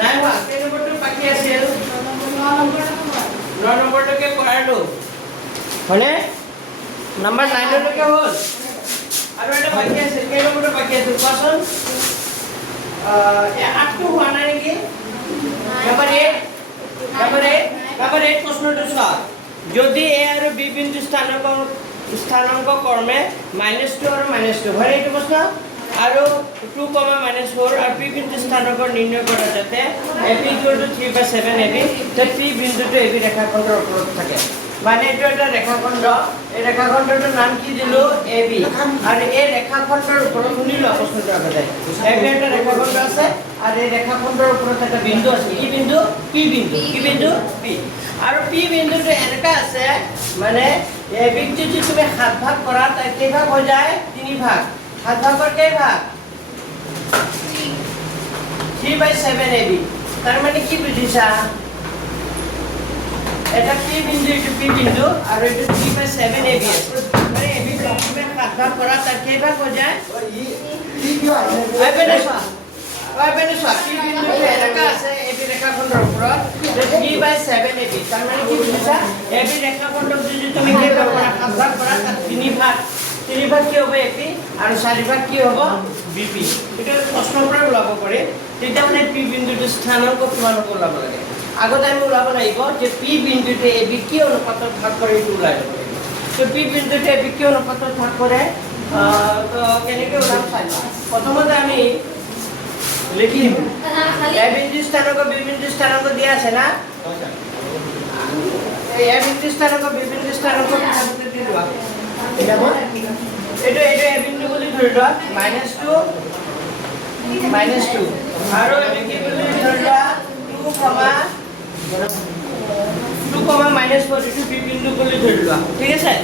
নাই হোৱা কেই নম্বৰটো বাকী আছিল 9 নম্বৰলৈকে কৰালো হয়নে নাম্বাৰ 9 লৈকে হ'ল আৰু এটা বাকী আছে কেই নম্বৰটো বাকী আছে কোৱাচোন 8টো হোৱা নাই নেকি নম্বৰ 8 প্ৰশ্নটো চোৱা যদি a আৰু b বিন্দু স্থানাংক ক্ৰমে -2 আৰু -2 হয় এইটো প্ৰশ্ন আৰু 2, -4 আৰু p বিন্দু স্থানাংক নিৰ্ণয় কৰা যাতে ab = 3/7 ab তে p বিন্দুটো ab ৰেখাখণ্ডৰ ওপৰত থাকে মানে এইটো এটা ৰেখাখণ্ড এই ৰেখাখণ্ডটোৰ নাম কি দিলো ab আৰু এই ৰেখাখণ্ডৰ ওপৰত শুনি লোৱা প্ৰশ্নটো আগতে ab এটা ৰেখাখণ্ড আছে আৰু এই ৰেখাখণ্ডৰ ওপৰত এটা বিন্দু আছে কি বিন্দু p বিন্দু কি বিন্দু p আৰু p বিন্দুটো এনেকা আছে মানে ab যদি তুমি 7 ভাগ কৰা তাই কেই ভাগ হৈ যায় 3 ভাগ 7 ভাগৰ কেই ভাগ 3/7 ab তাৰ মানে কি বুজিছা এটা p বিন্দু এটা p বিন্দু আৰু এটা 3/7 ab আছে মানে ab টো তুমি 7 ভাগ কৰা তাই কেই ভাগ হৈ যায় Beneswa, p বিন্দুটো এনেকা আছে ab ৰেখাখণ্ডৰ ওপৰত 3/7 ab তাৰ মানে কি বুজিছা ab ৰেখাখণ্ডক যদি তুমি কেই ভাগ কৰা 7 ভাগ কৰা তাত 3 ভাগ কি হ'ব ab আৰু 4 ভাগ কি হ'ব bp এটা প্ৰশ্নৰ পৰা ওলাব পাৰে তেতিয়া মানে p বিন্দুটো স্থানাংক কিমান হ'ব ওলাব লাগে আগতে আমি ওলাব লাগিব যে p বিন্দুটো ab কি অনুপাতত ভাগ কৰে এইটো ওলাই যাব লাগিব তো p বিন্দুটো ab কি অনুপাতত ভাগ কৰে তো কেনেকৈ ওলাম চাই প্ৰথমতে আমি লিখি দিম a বিন্দু স্থানাংক b বিন্দু স্থানাংক দিয়া আছে না এই a বিন্দু স্থানাংক b বিন্দু স্থানাংক কিমানতে দি লোৱা এটা a বিন্দু বুলি ধৰি লোৱা -2 আৰু এটা কি বুলি ধৰি লোৱা 2, -4 এইটো b বিন্দু বুলি ধৰি লোৱা ঠিক আছে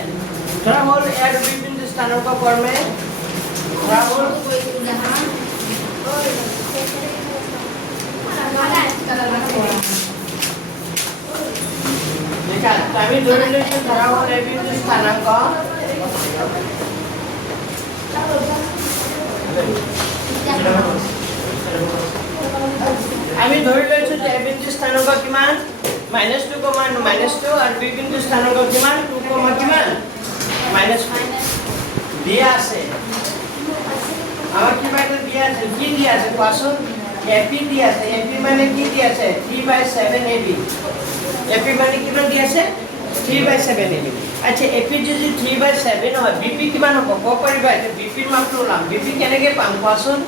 ধৰা হ'ল a আৰু b বিন্দু স্থানাংক ক্ৰমে ধৰা হ'ল দেখা আমি ধৰি লৈছো ধৰা হ'ল a বিন্দু স্থানাংক আমি ধৰি লৈছো যে a বিন্দু স্থানাংক কিমান -2, আৰু b বিন্দু স্থানাংক কিমান 2, কিমান -5 দিয়া আছে আমাৰ কিবা এটা দিয়া আছে কি দিয়া আছে কোৱাচোন ap দিয়া আছে ap মানে কি দিয়া আছে 3/7 ab ap মানে কিমান দিয়া আছে 3/7 ab আচ্ছা ap যদি 3/7 হয় bp কিমান হ'ব ক কৰিবা এটা bp ৰ মানটো ওলাম bp কেনেকৈ পাম কোৱাচোন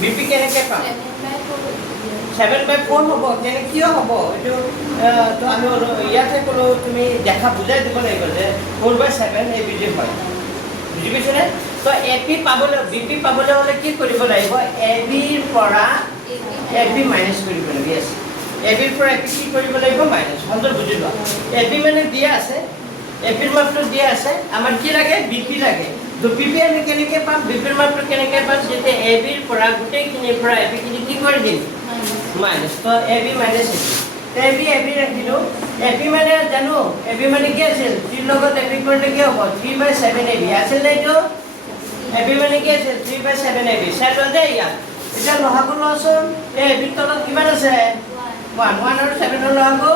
bp কেনেকৈ পাম 7/4 হ'ব কেনে কিয় হ'ব এইটো তো আমি ইয়াতে ক'লো তুমি দেখা বুজাই দিব লাগিব যে 4/7 ab যে হয় বুজি পাইছনে তো ap পাবলৈ bp পাবলৈ হ'লে কি কৰিব লাগিব ab ৰ পৰা ab মাইনাছ কৰিব লাগিব yes ab ৰ পৰা ab কি কৰিব লাগিব মাইনাছ ভালদৰে বুজি লোৱা ab মানে দিয়া আছে ab ৰ মানটো দিয়া আছে আমাৰ কি লাগে bp লাগে তো bp আমি কেনেকৈ পাম bp ৰ মানটো কেনেকৈ পাম যেতিয়া ab ৰ পৰা গোটেইখিনিৰ পৰা ab খিনি কি কৰি দিম মাইনাছ তো ab মাইনাছ ab ৰাখিলোঁ ab মানে জানো ab মানে কি আছিল 3 লগত ab কৰিলে কি হ'ব 3/7 ab আছিল নে এইটো ab মানে কি আছিল 3/7 ab চাই লোৱা দেই ইয়াত এতিয়া লহাগু লচোন এই ab তলত কিমান আছে 1 আৰু 7 ৰ লহাগু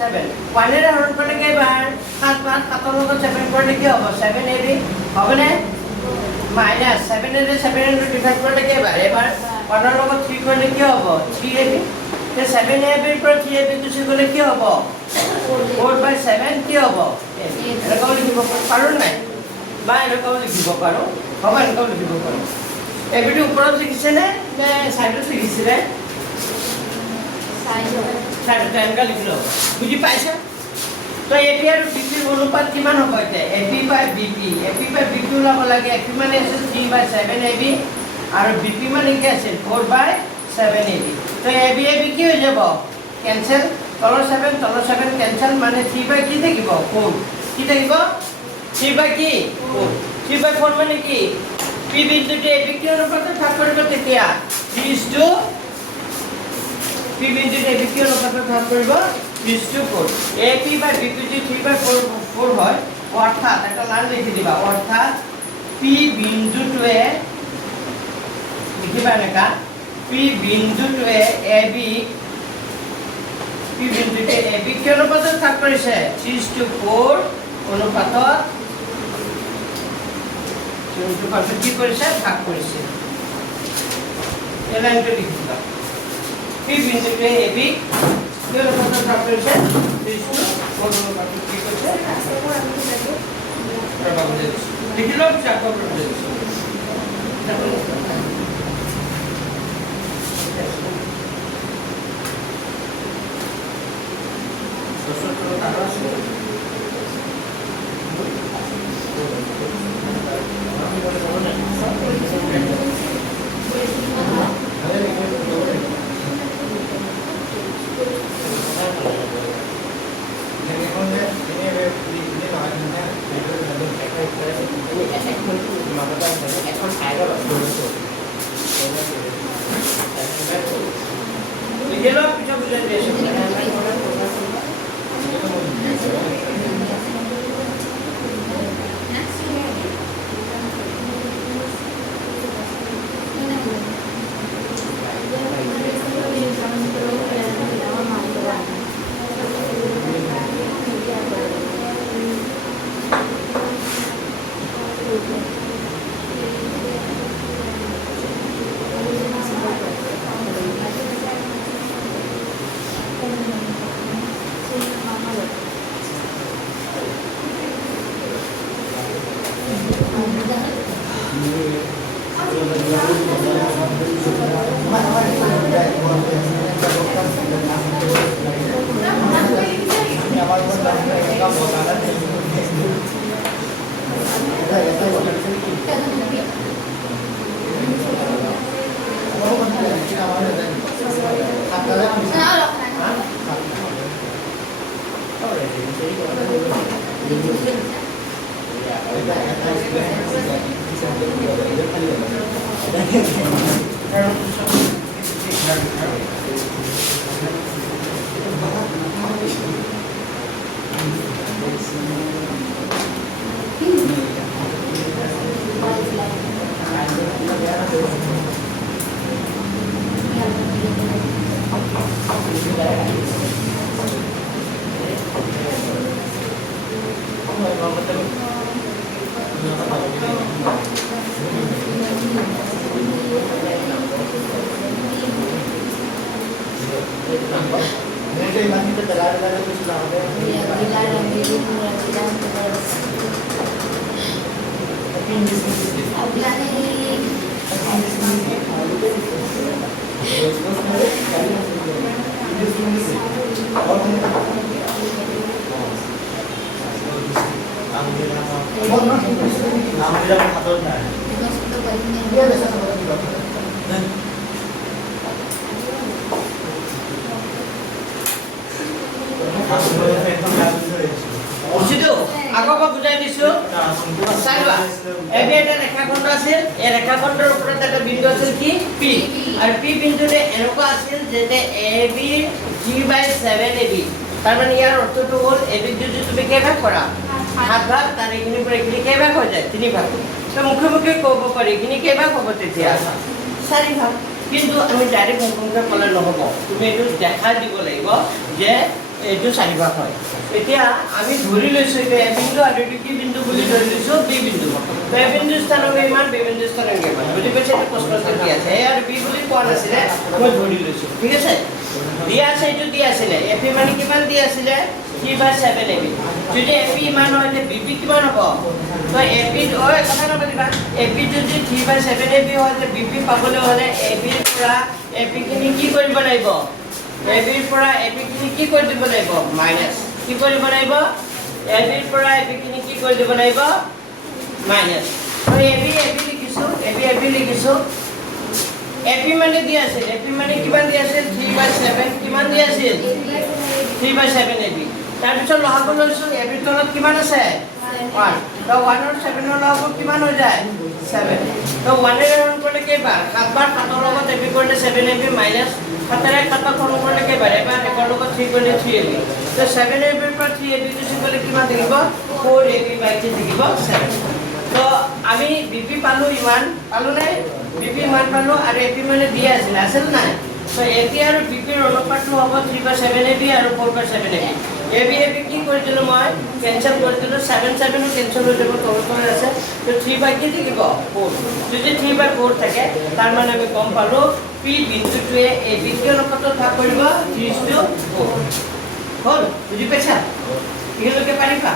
7 1 এৰে হৰণ কৰিলে কেইবাৰ 7 7 লগত 7 কৰিলে কি হ'ব 7 ab হ'বনে -7 এৰে 7 ৰ ডিভাইড কৰিলে কেইবাৰ এবাৰ 1 ৰ লগত 3 কৰিলে কি হ'ব 3 ab তে 7 ab ৰ পৰা 3 ab গুচি গ'লে কি হ'ব 4/7 কি হ'ব এনেকৈ লিখিব পাৰোঁ নাই বা এনেকৈ লিখিব পাৰোঁ হ'ব এনেকৈ লিখিব পাৰোঁ এবিটো ওপৰত লিখিছেনে নে চাইডত লিখিছিলে চাইডত এনেকৈ লিখিলোঁ বুজি পাইছা তো ab আৰু bp ৰ অনুপাত কিমান হ'ব এতিয়া ab/bp ওলাব লাগে ab মানে আছিল 3/7 ab আৰু bp মানে কি আছিল 4/7 ab তো ab কি হৈ যাব কেনসেল তলৰ 7 কেনসেল মানে 3/4 কি থাকিব 4 কি থাকিব 3/4 মানে কি p বিন্দুটো ab কি অনুপাতত ভাগ কৰিব তেতিয়া 3:4 p বিন্দুটো ab কি অনুপাতত ভাগ কৰিব 3:4 ab/bp যদি 3/4 হয় অৰ্থাৎ এটা লাইন লিখি দিবা অৰ্থাৎ p বিন্দুটোৱে লিখিবা এনেকা পি বিন্দুটোৱে এ বি কি অনুপাতত ভাগ কৰিছে 3:4 অনুপাতত কি কৰিছে ভাগ কৰিছে এই লাইনটো লিখিবা পি বিন্দুটোৱে এ বি কি অনুপাতত ভাগ কৰিছে 3:4 অনুপাতত কি কৰিছে লিখি লওক চাকো আগৰ বুজাই দিছো চাইবা এবি এটা ৰেখাখণ্ড আছিল এই ৰেখাখণ্ডৰ ওপৰত এটা বিন্দু আছিল কি পি আৰু পি বিন্দুতে এনেকুৱা আছিল যেতে এবি 3/7 এবি তাৰ মানে ইয়াৰ অৰ্থটো হ'ল এবি যদি তুমি কেইভাগ কৰা 7 ভাগ তাৰ এইখিনি পৰা এইখিনি কেইভাগ হৈ যায় 3 ভাগ তো মুখে মুখে ক'ব পাৰি এইখিনি কেইভাগ হ'ব তেতিয়া 4 ভাগ কিন্তু আমি ডাইৰেক্ট মুখে ক'লে নহ'ব তুমি এইটো দেখাই দিব লাগিব যে এইটো 4 ভাগ হয় এতিয়া আমি ধৰি লৈছো যে এ বিন্দু আৰু কি বিন্দু বুলি ধৰি লৈছো বি বিন্দু তো এ বিন্দু স্থানৰ ইমান বি বিন্দু স্থানৰ ইমান বুজি পাইছে এইটো প্ৰশ্ন কি আছে এ আৰু বি বুলি কোৱা নাছিলে মই ধৰি লৈছো ঠিক আছে দিয়া আছে এইটো দিয়া আছিলে এপি মানে কিমান দিয়া আছিলে 3/7 এবি যদি এপি ইমান হয় তে বিপি কিমান হ'ব তো এপি ওই কথা নাপাতিবা এপি যদি 3/7 এবি হয় তে বিপি পাবলৈ হলে এবিৰ পৰা এপি খিনি কি কৰিব লাগিব এবিৰ পৰা এপি খিনি কি কৰি দিব লাগিব মাইনাস কি কৰিব লাগিব এবিৰ পৰা এপি খিনি কি কৰি দিব লাগিব মাইনাস তো এবি লিখিছো এপি মানে দিয়া আছে এপি মানে কিমান দিয়া আছে 3/7 কিমান দিয়া আছে 3/7 এবি তাৰ পিছত লহাব লৈছো এবিৰ তলত কিমান আছে 1 তো 1 আৰু 7 ৰ লহাব কিমান হৈ যায় 7 তো 1 এৰ হৰণ কৰিলে কেইবাৰ 7 বাৰ 7 ৰ লগত এবি কৰিলে 7 এবি মাইনাস 7 এৰ 7 হৰণ কৰিলে কেইবাৰ এবাৰ একৰ লগত 3 কৰিলে 3 এবি তো 7 এবিৰ পৰা 3 এবি গুছি গলে কিমান থাকিব 4 এবি বাই 3 থাকিব 7 তো আমি বিপি পালো ইমান পালো নাই বিপি ইমান পালো আৰু এপি মানে দিয়া আছিল নাই তো এপি আৰু বিপিৰ অনুপাতটো হ'ব 3/7 এপি আৰু 4/7 এপি এবি এবি কি কৰি দিলো মই কেনসেল কৰি দিলো 7 7 কেনসেল হৈ যাব তলৰ আছে তো 3 কি থাকিব 4 যদি 3/4 থাকে তাৰ মানে আমি কম পালো পি বিন্দুটোৱে এবি কে অনুপাতত ভাগ কৰিব 3:4 হল বুজি পাইছা এগুলোকে পাৰিবা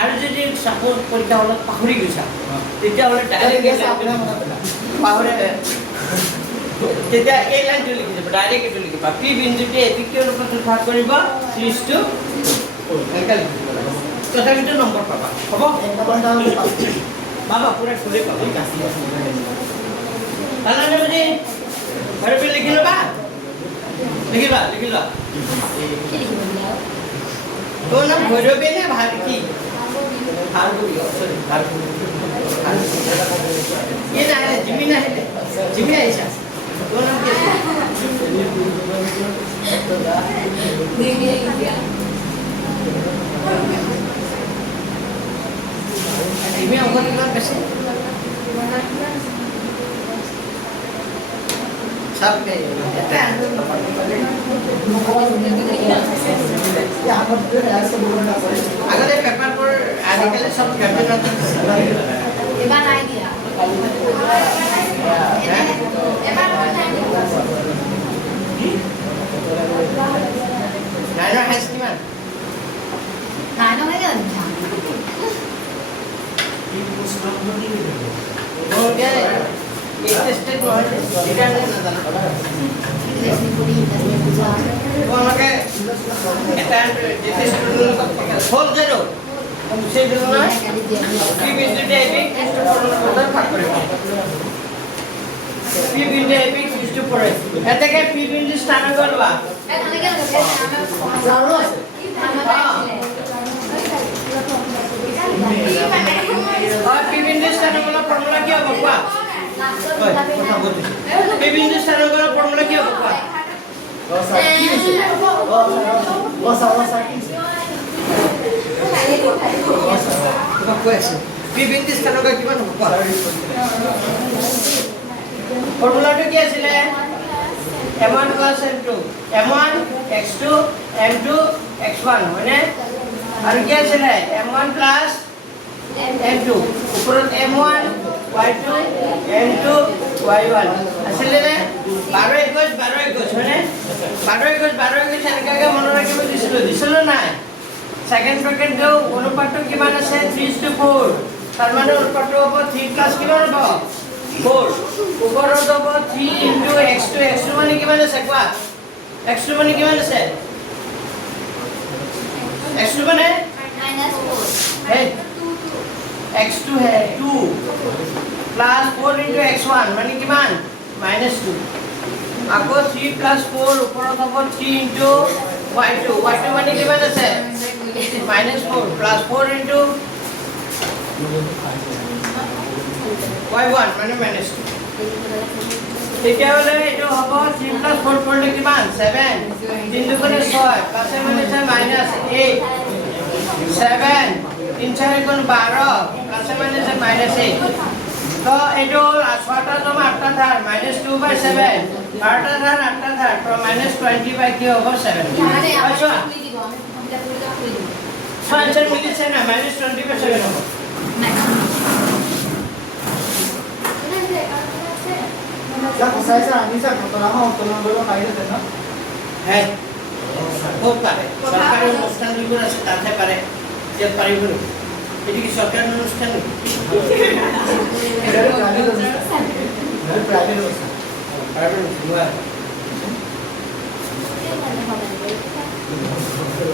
আৰু যদি সাপোজ পৰীক্ষা হলত পাহৰি গৈছা তেতিয়া হলে ডাইৰেক্ট পাহৰে তেতিয়া এই লাইনটো লিখি দিব ডাইৰেক্ট এইটো লিখিবা পি বিন্দুটোৱে এবি কে অনুপাতত ভাগ কৰিব 3:4 এনেকৈ লিখি দিব লাগে তথাপিতো নম্বৰ পাবা হ'ব বাবা পুৰা ফুলে পাবা জানানে বুজি ঘৰে পে লিখি লবা লিখি লোৱা তোৰ নাম ভৈৰৱী নে ভাৰতী ভাৰতী সৰি ভাৰতী এই নাহিলে জিমি আহিছা তোৰ নাম কি জিমি অংক কিমান বেছি सब पे এটা আগতে পেপার পর আজিকালি সব ক্যাপ্টেন এবার নাই দিয়া এবার নাই নাইনো হাইস কিমান নাইনো হয়ে গেল ওকে एक टेस्टेड वर्ड এটা না জানা ওনাকে এটা যেতে শুরু হল যেরো সেই জন্য পি বিন্দুতে এবি টেস্ট ভাগ করে পি বিন্দু এবি টেস্ট পড়ে এটাকে পি বিন্দু স্থান করবা এখানে গেল জানো আছে আর পি বিন্দু স্থান করলে ফর্মুলা কি হবে কোয়া পি বিন্দু স্থান করলে ফর্মুলা কি হবে কোয়া বিবিন্দু স্থানক কিমান হ'ব ফৰ্মুলাটো কি আছিল m1 m2 m1 x2 m2 x1 হয়নে আৰু কি আছিল m1 m2 ওপৰত m1 y2 m2 y1 আছিল নে 12 21 হয়নে 12 21 এনেকৈ মনত ৰাখিব দিছিল নাই সেকেন্ড ব্র্যাকেট দাও অনুপাতটো কিমান আছে 3:4 তার মানে অনুপাতটো হ'ব 3 প্লাস কিমান হ'ব 4 ওপৰত হ'ব 3 into x2 x2 মানে কিমান আছে কোৱা x2 মানে কিমান আছে x2 মানে -4 হে x2 है 2 प्लस 4 into x1 মানে কিমান -2 আকৌ 3 plus 4 ওপৰত হ'ব 3 into y2 মানে কিমান আছে -4 plus 4 into y1 মানে -2 তেতিয়া হলে এটো হ'ব 3 plus 4 করলে কিমান 7 3 দুগুণে 6 প্লাস মানে -8 7 3 4 গুণ 12 প্লাস মানে -8 তো এটো 6টা জমা 8টা ধার -2/7 12টা ধার 8টা ধার তো -20 বাই কি হ'ব 7 আচ্ছা আনসার মিলিছে না -20/7 হবে Ya saya bisa pertama untuk membeli kain itu না হ্যাঁ খুব পারে সরকারি অনুষ্ঠান যেগুলো আছে তাতে পারে যে পারিব না এটি কি সরকারি অনুষ্ঠান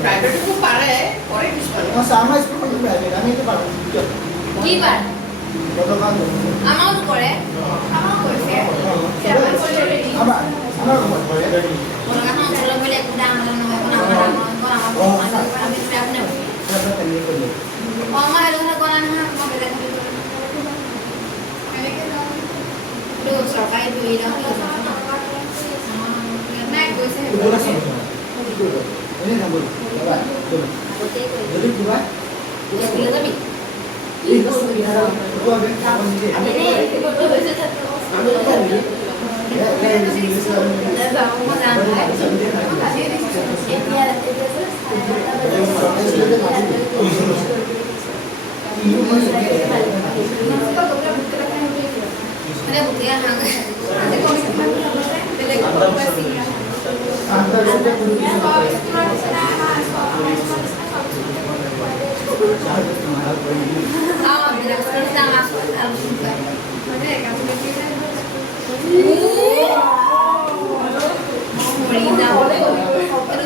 প্রাইভেট খুব পারে পরে কিছু পারে sama seperti private আমি itu পারবো কি বার গতকাল আমাও করে আমাও করছে আমার আমার করে কোনো কথা বলে বলে কুড়া আমরা নয় কোন আমরা আমি ট্র্যাপ নেব saya tadi করলে আমার হলো না কোন না আমার বেলা করে তো সরকারি দুই দাও না কইছে itu lah ini nombor coba jadi coba ya bilang tapi এই বস্তু কিনা তো আমি খাব নিদে এনে ফটো হৈছে থাকে আমি কথা নি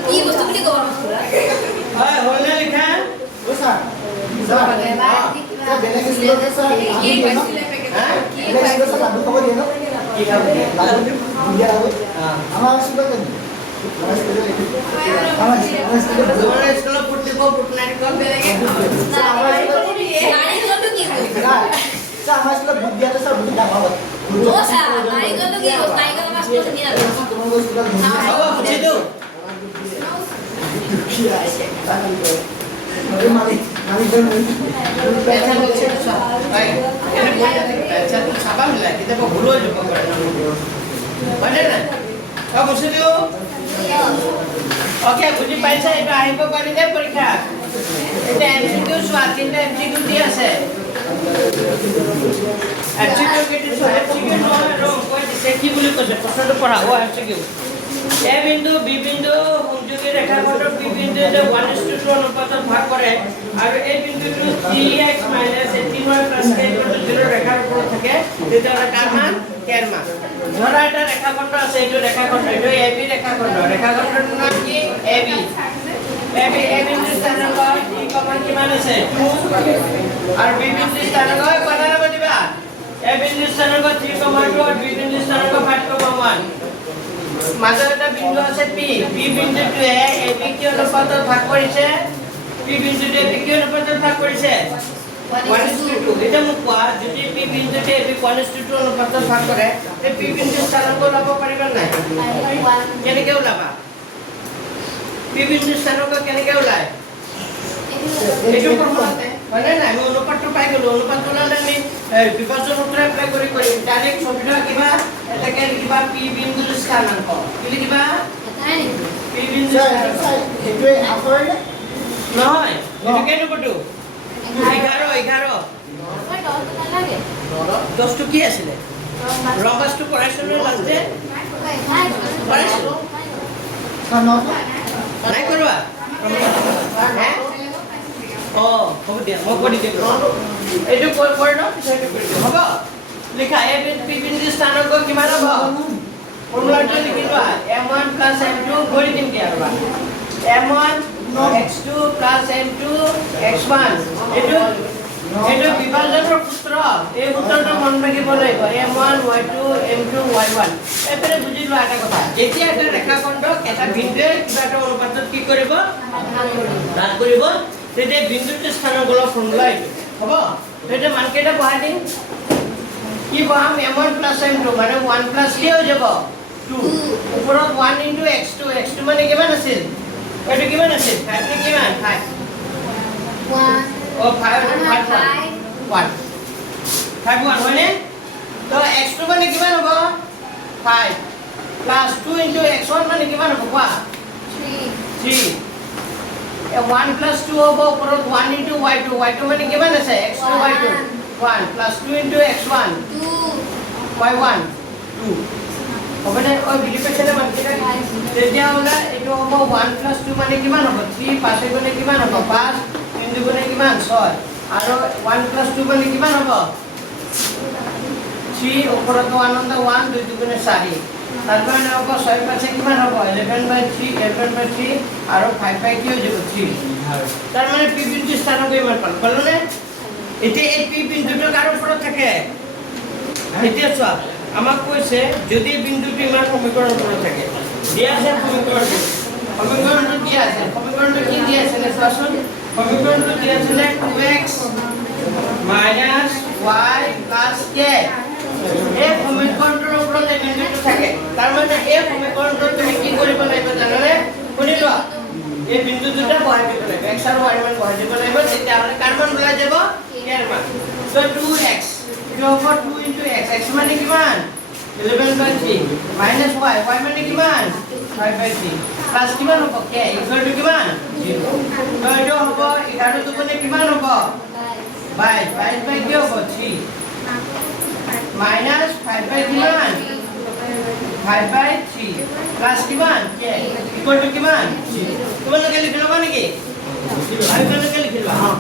কি বস্তু বুলি ক'ব হয় হলনে লিখা ও স্যার স্যার বেলেগ স্কুলত স্যার আমি না হ্যাঁ বেলেগ স্কুলত স্যার লাডু খাব দিয়ে ন কি খাব দিয়ে? লাডু দিয়া হবে হ্যাঁ। আমার স্কুলত কেন আমার স্কুলত তোমার স্কুলে পড়তে কো পুটনাই কো বেলেগে নাৰিকলটো কি না স্যাৰ আমাৰ স্কুলত বুদ্ধি আছে স্যাৰ বুদ্ধি ডাঙৰ হয় ও স্যাৰ নাৰিকলটো কি নাৰিকল মাছটো নিয়া তোমালোকৰ স্কুলত বুদ্ধি হ'ব বুজি দিওঁ মালিক পেঞ্চাৰ বক্সে চোৱা হয় এনে বহি থাকে পেঞ্চাৰটো চাবা মিলাই কেতিয়াবা ভুল হৈ যাব পাৰে হয়নে নাই বুজি দিওঁ অ'কে বুজি পাইছা এইটো আহিব পাৰিলে পৰীক্ষা এতিয়া এমচিকিউ চোৱা তিনিটা এমচিকিউ দি আছে এমচিকিউ কেইটি চোৱা এমচিকিউ নহয় আৰু কৈ দিছে কি বুলি কৈছে প্ৰশ্নটো পঢ়া এমচিকিউ এ বিন্দু বি বিন্দু সংযোগী ৰেখাখণ্ডৰ বি বিন্দুৱে যে 1:2 অনুপাতত ভাগ কৰে আৰু এই বিন্দুটো 3x - 18y + k = 0 ৰেখাৰ ওপৰত থাকে তেতিয়াহ'লে কাৰ মান কেৰ মান ধৰা এটা ৰেখাখণ্ড আছে এইটো ৰেখাখণ্ড এইটো AB ৰেখাখণ্ডৰ নাম কি AB এ বিন্দু স্থানাংক d কিমান আছে 2 আৰু বি বিন্দু স্থানাংক কথা নাপাতিবা এ বিন্দু স্থানাংক 3,2 আৰু বি বিন্দু স্থানাংক 5,1 মাজত এটা বিন্দু আছে P বিন্দুটোৱে AB কি অনুপাতত ভাগ কৰিছে P বিন্দুটোৱে AB কি অনুপাতত ভাগ কৰিছে 1:2 এটা মোক কোৱা যদি P বিন্দুটোৱে AB 1:2 অনুপাতত ভাগ কৰে তে P বিন্দুৰ স্থানাংক ওলাব পাৰিবা নাই কেনেকৈ ওলাবা P বিন্দুৰ স্থানাংক কেনেকৈ ওলায় এইটো প্ৰমাণতে হয়নে নাই আমি অনুপাতটো পাই গ'লো অনুপাতটো ওলালে আমি বিভাজন সূত্ৰ এপ্লাই কৰিম ডাইৰেক্ট ছবিটা কিবা এটাকে লিখিবা P বিন্দুৰ স্থানাংক কি লিখিবা P বিন্দুৰ স্থানাংক এইটোৱে আখৰনে নহয় এইটো কেইটো কটো 11 10টো কি আছিলে ৰংবাছটো কৰাইছনে লাষ্টে কৰাইছো নাই কৰোৱা হ'ব দিয়া মই কৰি দিম এইটো কৰি ন পিছত কৰি দিম হ'ব লিখা এ পি বিন্দু স্থানাংক কিমান হ'ব ফৰ্মুলাটো লিখি লোৱা m1 + m2 কৰি দিম দিয়া ৰবা m1 x2 + m2 x1 এইটো বিভাজনৰ সূত্ৰ এই সূত্ৰটো মন ৰাখিব লাগিব m1 y2 m2 y1 এবাৰে বুজি লোৱা এটা কথা যেতিয়া এটা ৰেখাখণ্ডক এটা বিন্দুৱে কিবা এটা অনুপাতত কি কৰিব ভাগ কৰিব তেতিয়া বিন্দুটোৰ স্থানাংকৰ ফৰ্মুলা এইটো হ'ব তেতিয়া মান কেইটা বহাই দিম কি বহাম m1 + m2 মানে 1 + কি হৈ যাব 2 ওপৰত 1 * x2 মানে কিমান আছিল এইটো কিমান আছিল 5 নে কিমান 5 5 হয়নে তো x2 মানে কিমান হ'ব 5 + 2 * x1 মানে কিমান হ'ব কোৱা 3 1 + 2 হ'ব ওপৰত 1 * y2 মানে কিমান আছে x2 y2 1 + 2 * x1 2 y1 2 হ'বনে বুজি পাইছেনে মানুহকেইটা তেতিয়াহ'লে এইটো হ'ব 1 + 2 মানে কিমান হ'ব 3 5 গুণে কিমান হ'ব 5 3 গুণে কিমান 6 আৰু 1 + 2 মানে কিমান হ'ব 3 ওপৰত 1 2 গুণে 4 তাৰ কাৰণে হ'ব 6 5 কিমান হ'ব 11/3 আৰু 5 কি হৈ যাব 3 তাৰ মানে P বিন্দু স্থানাংক ইমান পালো ক'লনে এতিয়া এই P বিন্দুটো কাৰ ওপৰত থাকে এতিয়া চোৱা আমাক কৈছে যদি বিন্দুটো ইমান সমীকৰণ ওপৰত থাকে দিয়া আছে সমীকৰণটো দিয়া আছে সমীকৰণটো কি দিয়া আছে চোৱাচোন সমীকৰণটো দিয়া আছে 2x - y + k এই সমীকৰণটোৰ ওপৰত এই বিন্দুটো থাকে তাৰ মানে এই সমীকৰণটো তুমি কি কৰিব লাগিব জানানে শুনি লোৱা এই বিন্দু দুটা বহাই দিব লাগিব x আৰু y মান বহাই দিব লাগিব তেতিয়াহ'লে কাৰ মান ওলাই যাব k কেৰ মান so 2x এইটো হ'ব 2 into x x মানে কিমান 11/3 minus y y মানে কিমান 5/3 প্লাস কিমান হ'ব k ইকুয়াল টু কিমান 0 তো এইটো হ'ব 11 দুগুণে কিমান হ'ব 22 22 বাই কি হ'ব 3 minus 5 বাই কিমান 5/3 প্লাস কিমান k ইকুয়াল টু কিমান 0 তোমালোকে লিখি ল'বা নেকি আমি তোমালোকে লিখি ল'বা হ্যাঁ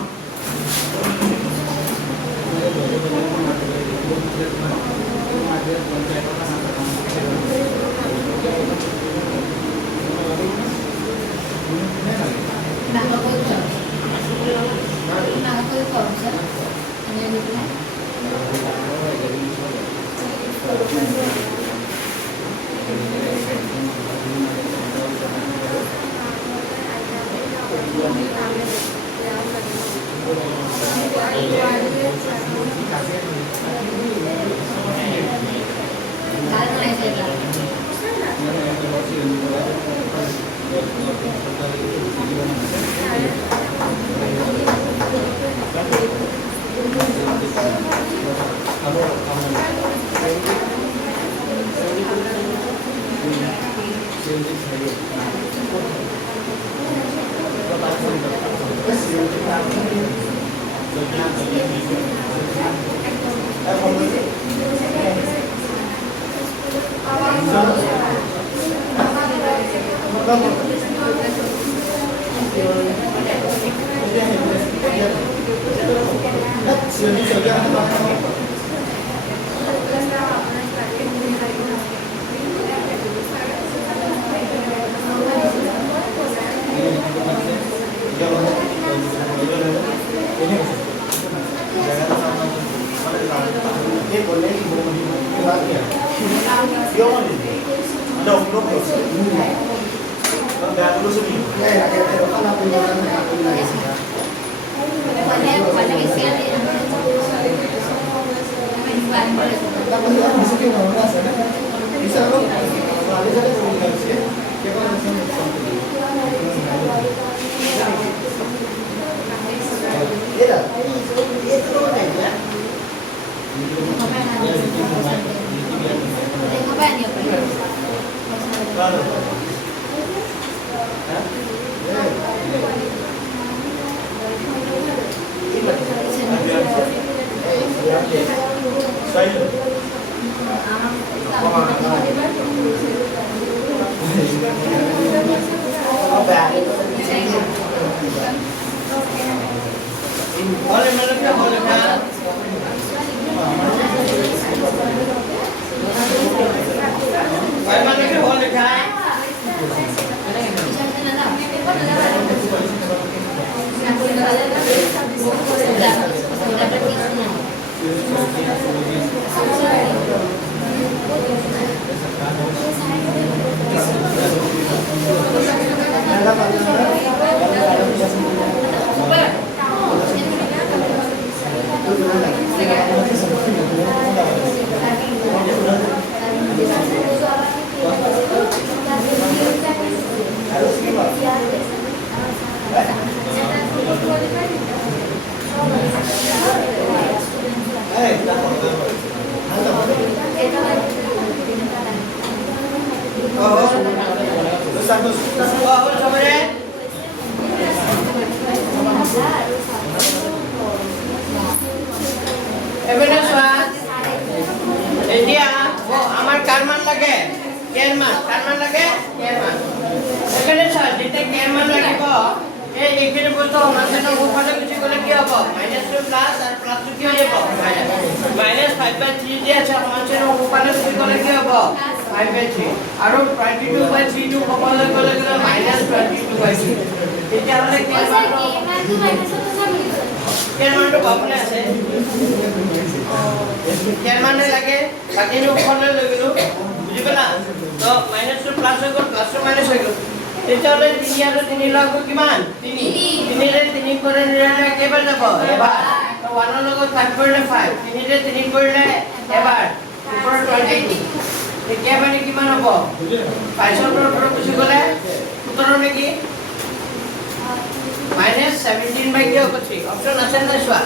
minus 17 by 3 option আছে না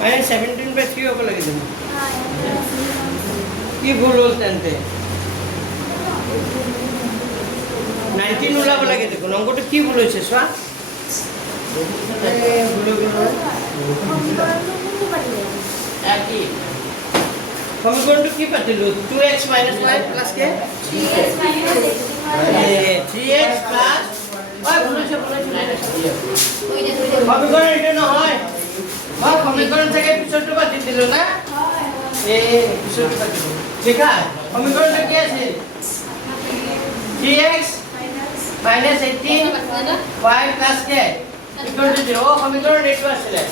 মাইনাছ 17/3 হ'ব লাগে দেখোন কি ভুল হ'ল তেন্তে 19 ওলাব লাগে দেখোন অংকটো কি ভুল হৈছে চোৱা ভুল হৈ গ'ল কি সমীকৰণটো কি পাতিলোঁ 2x - y প্লাছ কে 3x প্লাছ সমীকৰণ এইটো নহয় মই সমীকৰণ চাগে পিছৰটো পাতি দিলোঁ না পিছৰটো পাতিলোঁ লিখা সমীকৰণটো কি আছে 3x - 18 y plus K equal to 0 সমীকৰণ এইটো আছিলে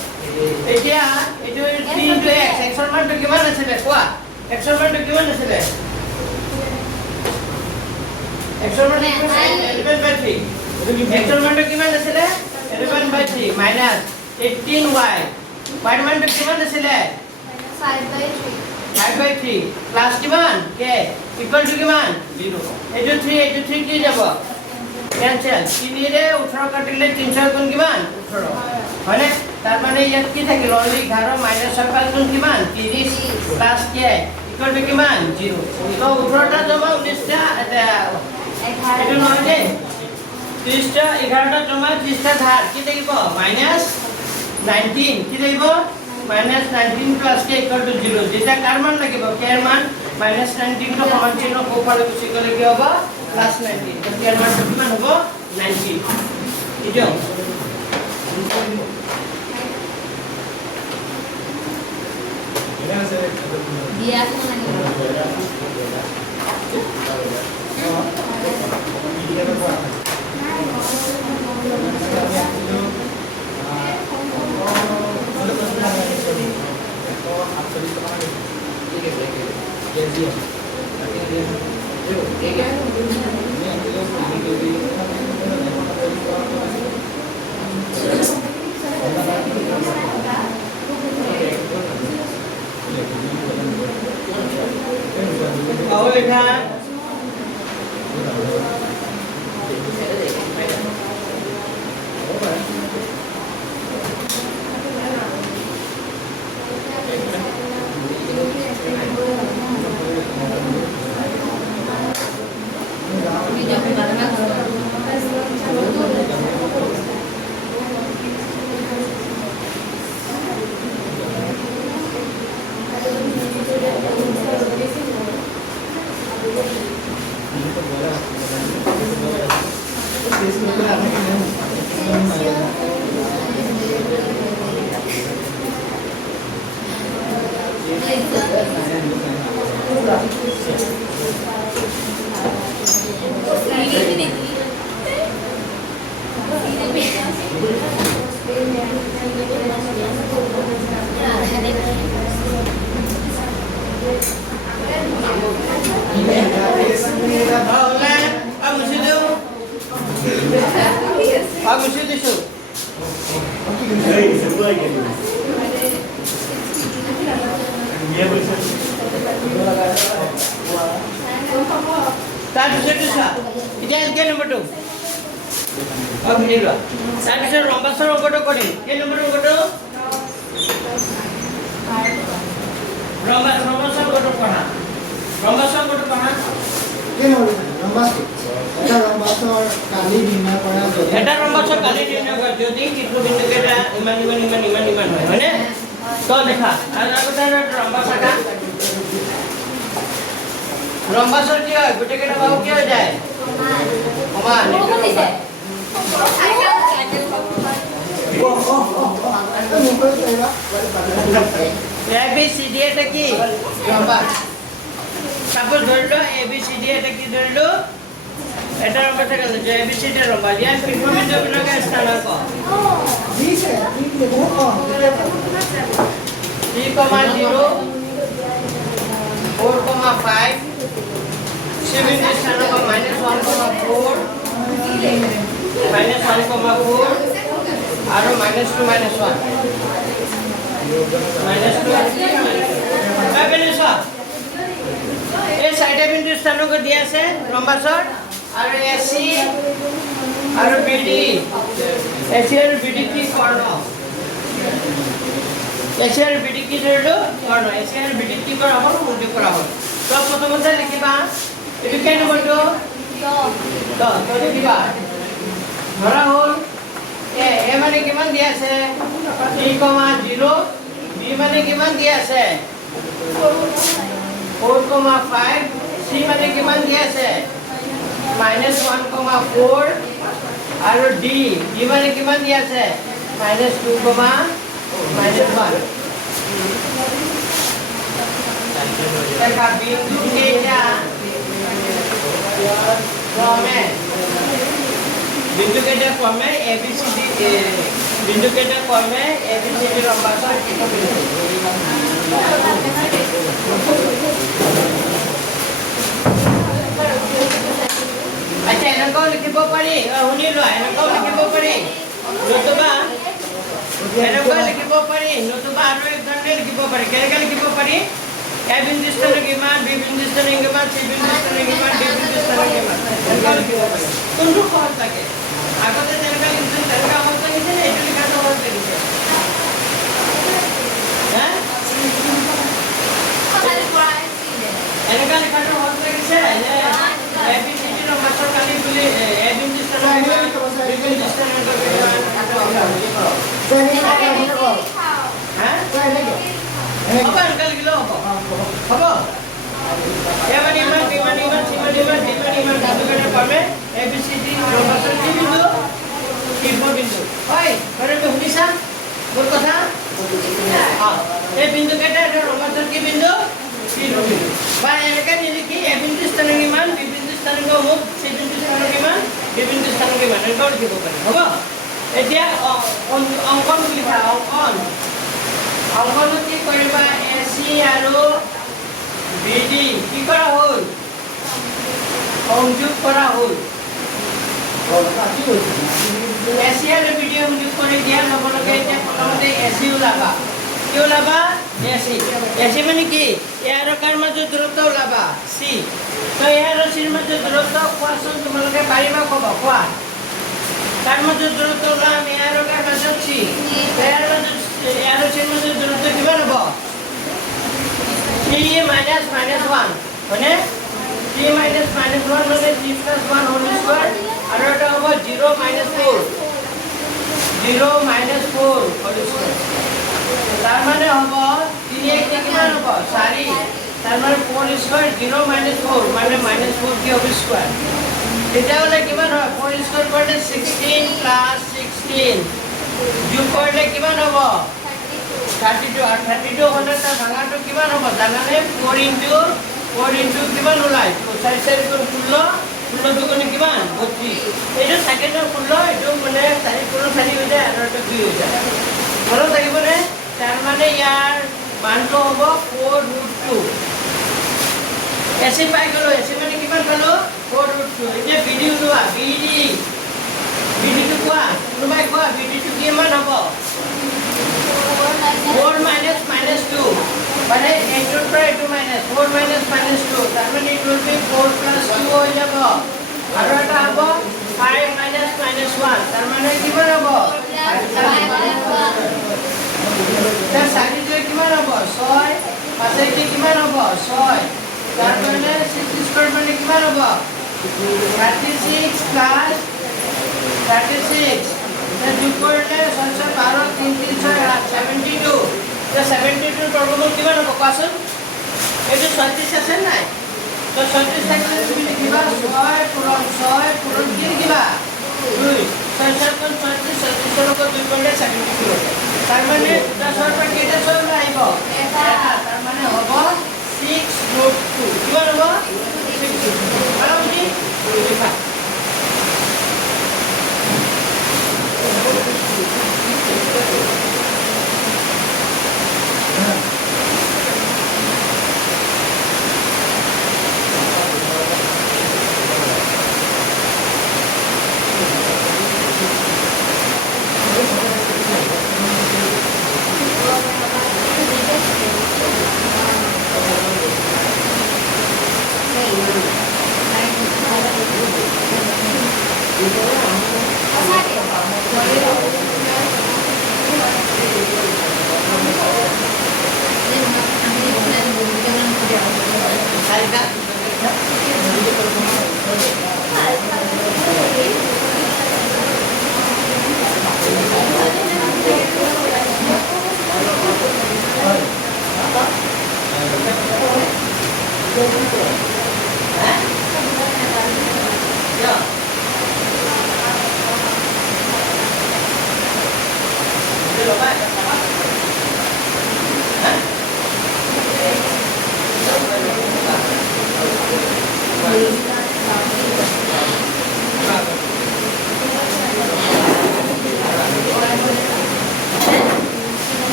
এতিয়া এইটো 3 × x x ৰ মানটো কিমান আছিলে কোৱা x ৰ মানটো কিমান আছিলে x ৰ মানটো 11/3 x ৰ মানটো কিমান আছিলে 11/3 মাইনাছ 18y y ৰ মানটো কিমান আছিলে 5/3 প্লাছ কিমান কে ইকুৱেল টু কিমান 0 এইটো 3 কি যাব কেনসেল 3 ৰে 18 কাটিলে 300 গুণ কিমান 18 হয়নে তাৰ মানে ইয়াত কি থাকিল অনলি 11 মাইনাছ 6 গুণ কিমান 30 প্লাছ কে ইকুৱেল টু কিমান 0 তো 18টা জমা 19টা এইটো নহয় দেই 30টা 11টা জমা 30টা ধাৰ কি থাকিব মাইনাছ 19 কি থাকিব minus 19 plus K equal to 0 যেটা কাৰ মান লাগিব কে ৰ মান মাইনাছ 19 টো সমান চিহ্ন কোফালে গুচি গ'লে কি হ'ব প্লাছ 19 তো কে ৰ মান কিমান হ'ব 19 ইটো dia aku Kau lihat Aku sih tisu. Tadi tisu. Ini LK nomor 2. Aku ni dua. Tadi saya rompas orang kodo kodi. Ini nomor 2 kodo. Rompas orang kodo kona. Rompas orang kodo kona. কেন হলো রম্বাস এটা ৰম্বাসৰ কালি নিৰ্ণয় কৰা যদি এটা ৰম্বাসৰ কালি নিৰ্ণয় কৰা যদি কিটো বিন্দুকে এটা ইমান হয় হয়নে তো দেখা আৰু আগতে ৰম্বাস এটা ৰম্বাসৰ কি হয় গোটেইকেইটা বাহু কি হৈ যায় সমান এটা মুখে কইবা ABCD এটা কি ৰম্বাস সাপোজ ধৰিলো ABCD এটা কি ধৰিলো এটা ৰম্বাস থাকে যে ABCD ৰম্বাস ইয়াৰ পিভট বিলাকে স্থানাংক দিছে ঠিক বহুত কম 3,0 4,5 7 স্থানাংক -1,4 -1,4 আৰু -2 -1 -2 এই চাৰিটা বিন্দু স্থানাংক দিয়া আছে ৰম্বাসৰ আৰু AC আৰু BD AC আৰু BD কি কৰ্ণ এসি আৰ বিডি কি ধৰিলো কৰ্ণ এসি আৰ বিডি কি কৰা হ'ল সংযোগ কৰা হ'ল তো প্ৰথমতে লিখিবা এটো কেই নম্বৰটো 10 তো লিখিবা ধৰা হ'ল এ মানে কিমান দিয়া আছে 3,0 বি মানে কিমান দিয়া আছে 4,5 সি মানে কিমান দিয়া আছে -1,4 আৰু ডি মানে কিমান দিয়া আছে -2, -1 দেখা বিন্দু কেইটা ক্ৰমে ABCD বিন্দু কেইটা ক্ৰমে ABCD লম্বাছৰ এইটো বিন্দু আচ্ছা এনেকৈ লিখিব পাৰি শুনি লোৱা এনেকৈ লিখিব পাৰি নতুবা এনেকৈ লিখিব পাৰি নতুবা আৰু এক ধৰণে লিখিব পাৰি কেনেকৈ লিখিব পাৰি এ বিন্দু স্থান কিমান বি বিন্দু স্থান কিমান সি বিন্দু স্থান কিমান ডি বিন্দু স্থান কিমান এনেকৈ লিখিব পাৰি কোনটো সহজ লাগে আগতে যেনেকৈ লিখিছিল তেনেকৈ সহজ লাগিছে নে এইটো লিখাটো সহজ লাগিছে এনেকৈ লিখাটো সহজ লাগিছে নে ABCD লম্বাছৰ কালি বুলি এ বিন্দু স্থান বি বিন্দু স্থান হ'ব এনেকৈ লিখিলেও হ'ব এ মানে ইমান বি মানে ইমান চি মানে ইমান ডি মানে ইমান বিন্দুকেইটা ক্ৰমে ABCD লম্বাছৰ কি বিন্দু বিন্দু হয় তুমি শুনিছা মোৰ কথা এই বিন্দুকেইটা এটা লম্বাছৰ কি বিন্দু বা এনেকৈ নিলিখি এ বিন্দু স্থান কিমান বি বিন্দু স্থান কিমান চি বিন্দু স্থান কিমান ডি বিন্দু স্থান কিমান এনেকৈ লিখিব পাৰি হ'ব এতিয়া অংকন লিখা অংকন কি কৰিবা এসি আৰু বিডি কি কৰা হ'ল সংযোগ কৰা হ'ল এসি আৰু বিডি সংযোগ কৰি দিয়াৰ লগে লগে এতিয়া প্ৰথমতে এসি ওলাবা কি ওলাবা এসি মানে কি এ আৰু কাৰ মাজত দূৰত্ব ওলাবা সি তো এ আৰু সিৰ মাজত দূৰত্ব কোৱাচোন তোমালোকে পাৰিবা ক'ব কোৱা কাৰ মাজত দূৰত্ব ওলাম এ আৰু কাৰ মাজত সি এ আৰু সিৰ মাজত দূৰত্ব কিমান হ'ব 3 - -1 হয়নে 3 - -1 মানে 3 + 1 হোল স্কয়ার আৰু এটা হ'ব 0 - 4 0 - 4 হোল স্কয়াৰ তাৰ মানে হ'ব 3 কিমান হ'ব 4 তাৰ মানে 4 স্কয়ার 0 - 4 মানে -4 কি হ'ব স্কয়ার তেতিয়াহ'লে কিমান হয় 4 স্কয়ার কৰিলে 16 + 16 যোগ কৰিলে কিমান হ'ব 32 আর 32 হলে তার ভাঙাটো কিমান হ'ব জানানে 4 * কিমান ওলাই 4 * 4 = 16 16 দুগুণে কিমান 32 এইটো থাকে ন 16 এইটো মানে 4 * 4 হৈ যায় আৰু এটা 2 হৈ যায় মনত থাকিবনে তাৰ মানে ইয়াৰ মানটো হ'ব 4√2 এসি পাই গ'লো এসি মানে কিমান পালো 4√2 এতিয়া বিডি ওলোৱা বিডি টো কোৱা কোনোবাই কোৱা বিডি টো কিমান হ'ব 4 - -2 মানে 8 ৰ পৰা 8 - 4 - -2 তাৰ মানে it will be 4 + 2 হৈ যাব আৰু এটা হ'ব 5 - -1 তাৰ মানে কিমান হ'ব তাৰ চাৰিটো কিমান হ'ব 6 পাঁচটো কিমান হ'ব 6 তাৰ মানে 6 স্কয়াৰ মানে কিমান হ'ব 36 + 36 যোগ কৰিলে 6 * 12 3 * 3 = 72 72 বৰ্গমূল কিমান হ'ব কোৱাচোন এইটো 36 আছে নাই তো 36 থাকিলে তুমি লিখিবা 6 পূৰণ 6 পূৰণ কি লিখিবা 2 6 * 7 = 36 36 ৰ লগত 2 কৰিলে 72 তাৰ মানে 10 ৰ পৰা কেইটা 6 আহিব এটা তাৰ মানে হ'ব 6√2 কিমান হ'ব 6 আৰু কি লিখা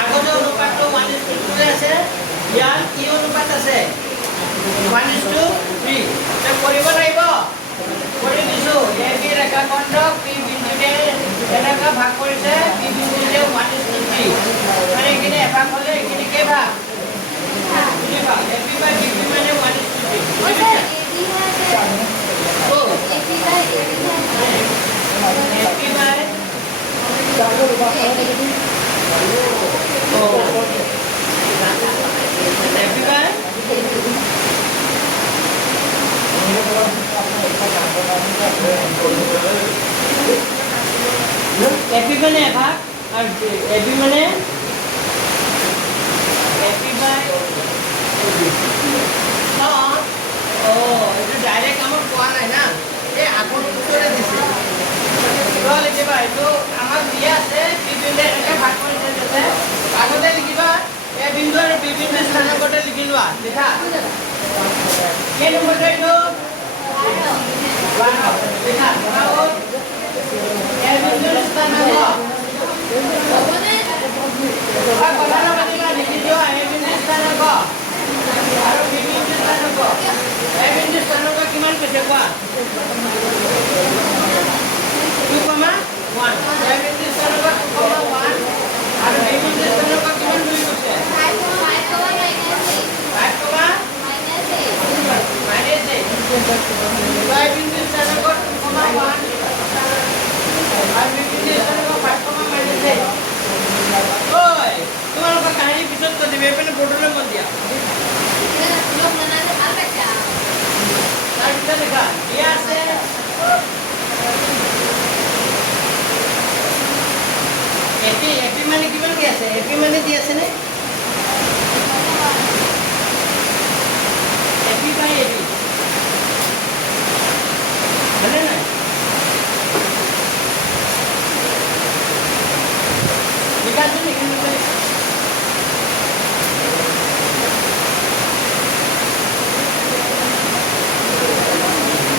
আগতে অনুপাতটো 1:2 ইয়াৰ কি অনুপাত আছে 1:3 তে কৰিব লাগিব কৰি দিছো এ বি ৰেখাখণ্ড পি বিন্দুৰে এনেকা ভাগ কৰিছে পি বিন্দুৰে 1:3 মানে এখানে এভাগ হলে এখানে কে ভাগ দুই ভাগ এ বি বাই বি মানে 1:3 ওটা এডি হয় O AD by AD A B by O A B by AP মানে এভাগ আর এবি মানে এপি বাই ও এটা ডাইরেক্ট আমার কোয়া নাই না এই আগৰ উত্তৰে দিছে তো লিখিবা এটো আমাৰ দিয়া আছে পি বিন্দু এটা ভাগ কৰি দিছে আগতে লিখিবা এ বিন্দু আৰু বি বিন্দু স্থানৰ আগতে লিখি লোৱা লিখা কে নম্বৰ এইটো লিখা বনাও এ বিন্দু স্থানৰ ওখানে কথাটা পাতিবা লিখি দিও এ বিন্দু স্থানৰ আৰু বি বিন্দু স্থানৰ এ বিন্দু স্থানৰ কিমান কৈছে কোৱা 2,1 এ বিন্দু স্থানৰ 2,1 আৰু বি বিন্দু স্থানৰ কিমান বুলি কৈছে তোমালোকৰ কাহিনী পিছত কৈ দিবি এইপিনে বৰ্ডলৈ মন দিয়া লোক নানাতে ভাল পাইছা তাৰপিছত দেখা দিয়া আছে এপি মানে কিমান দি আছে এপি মানে দি আছে নে এপি বাই এপি হয়নে নাই লিখাচোন এখানে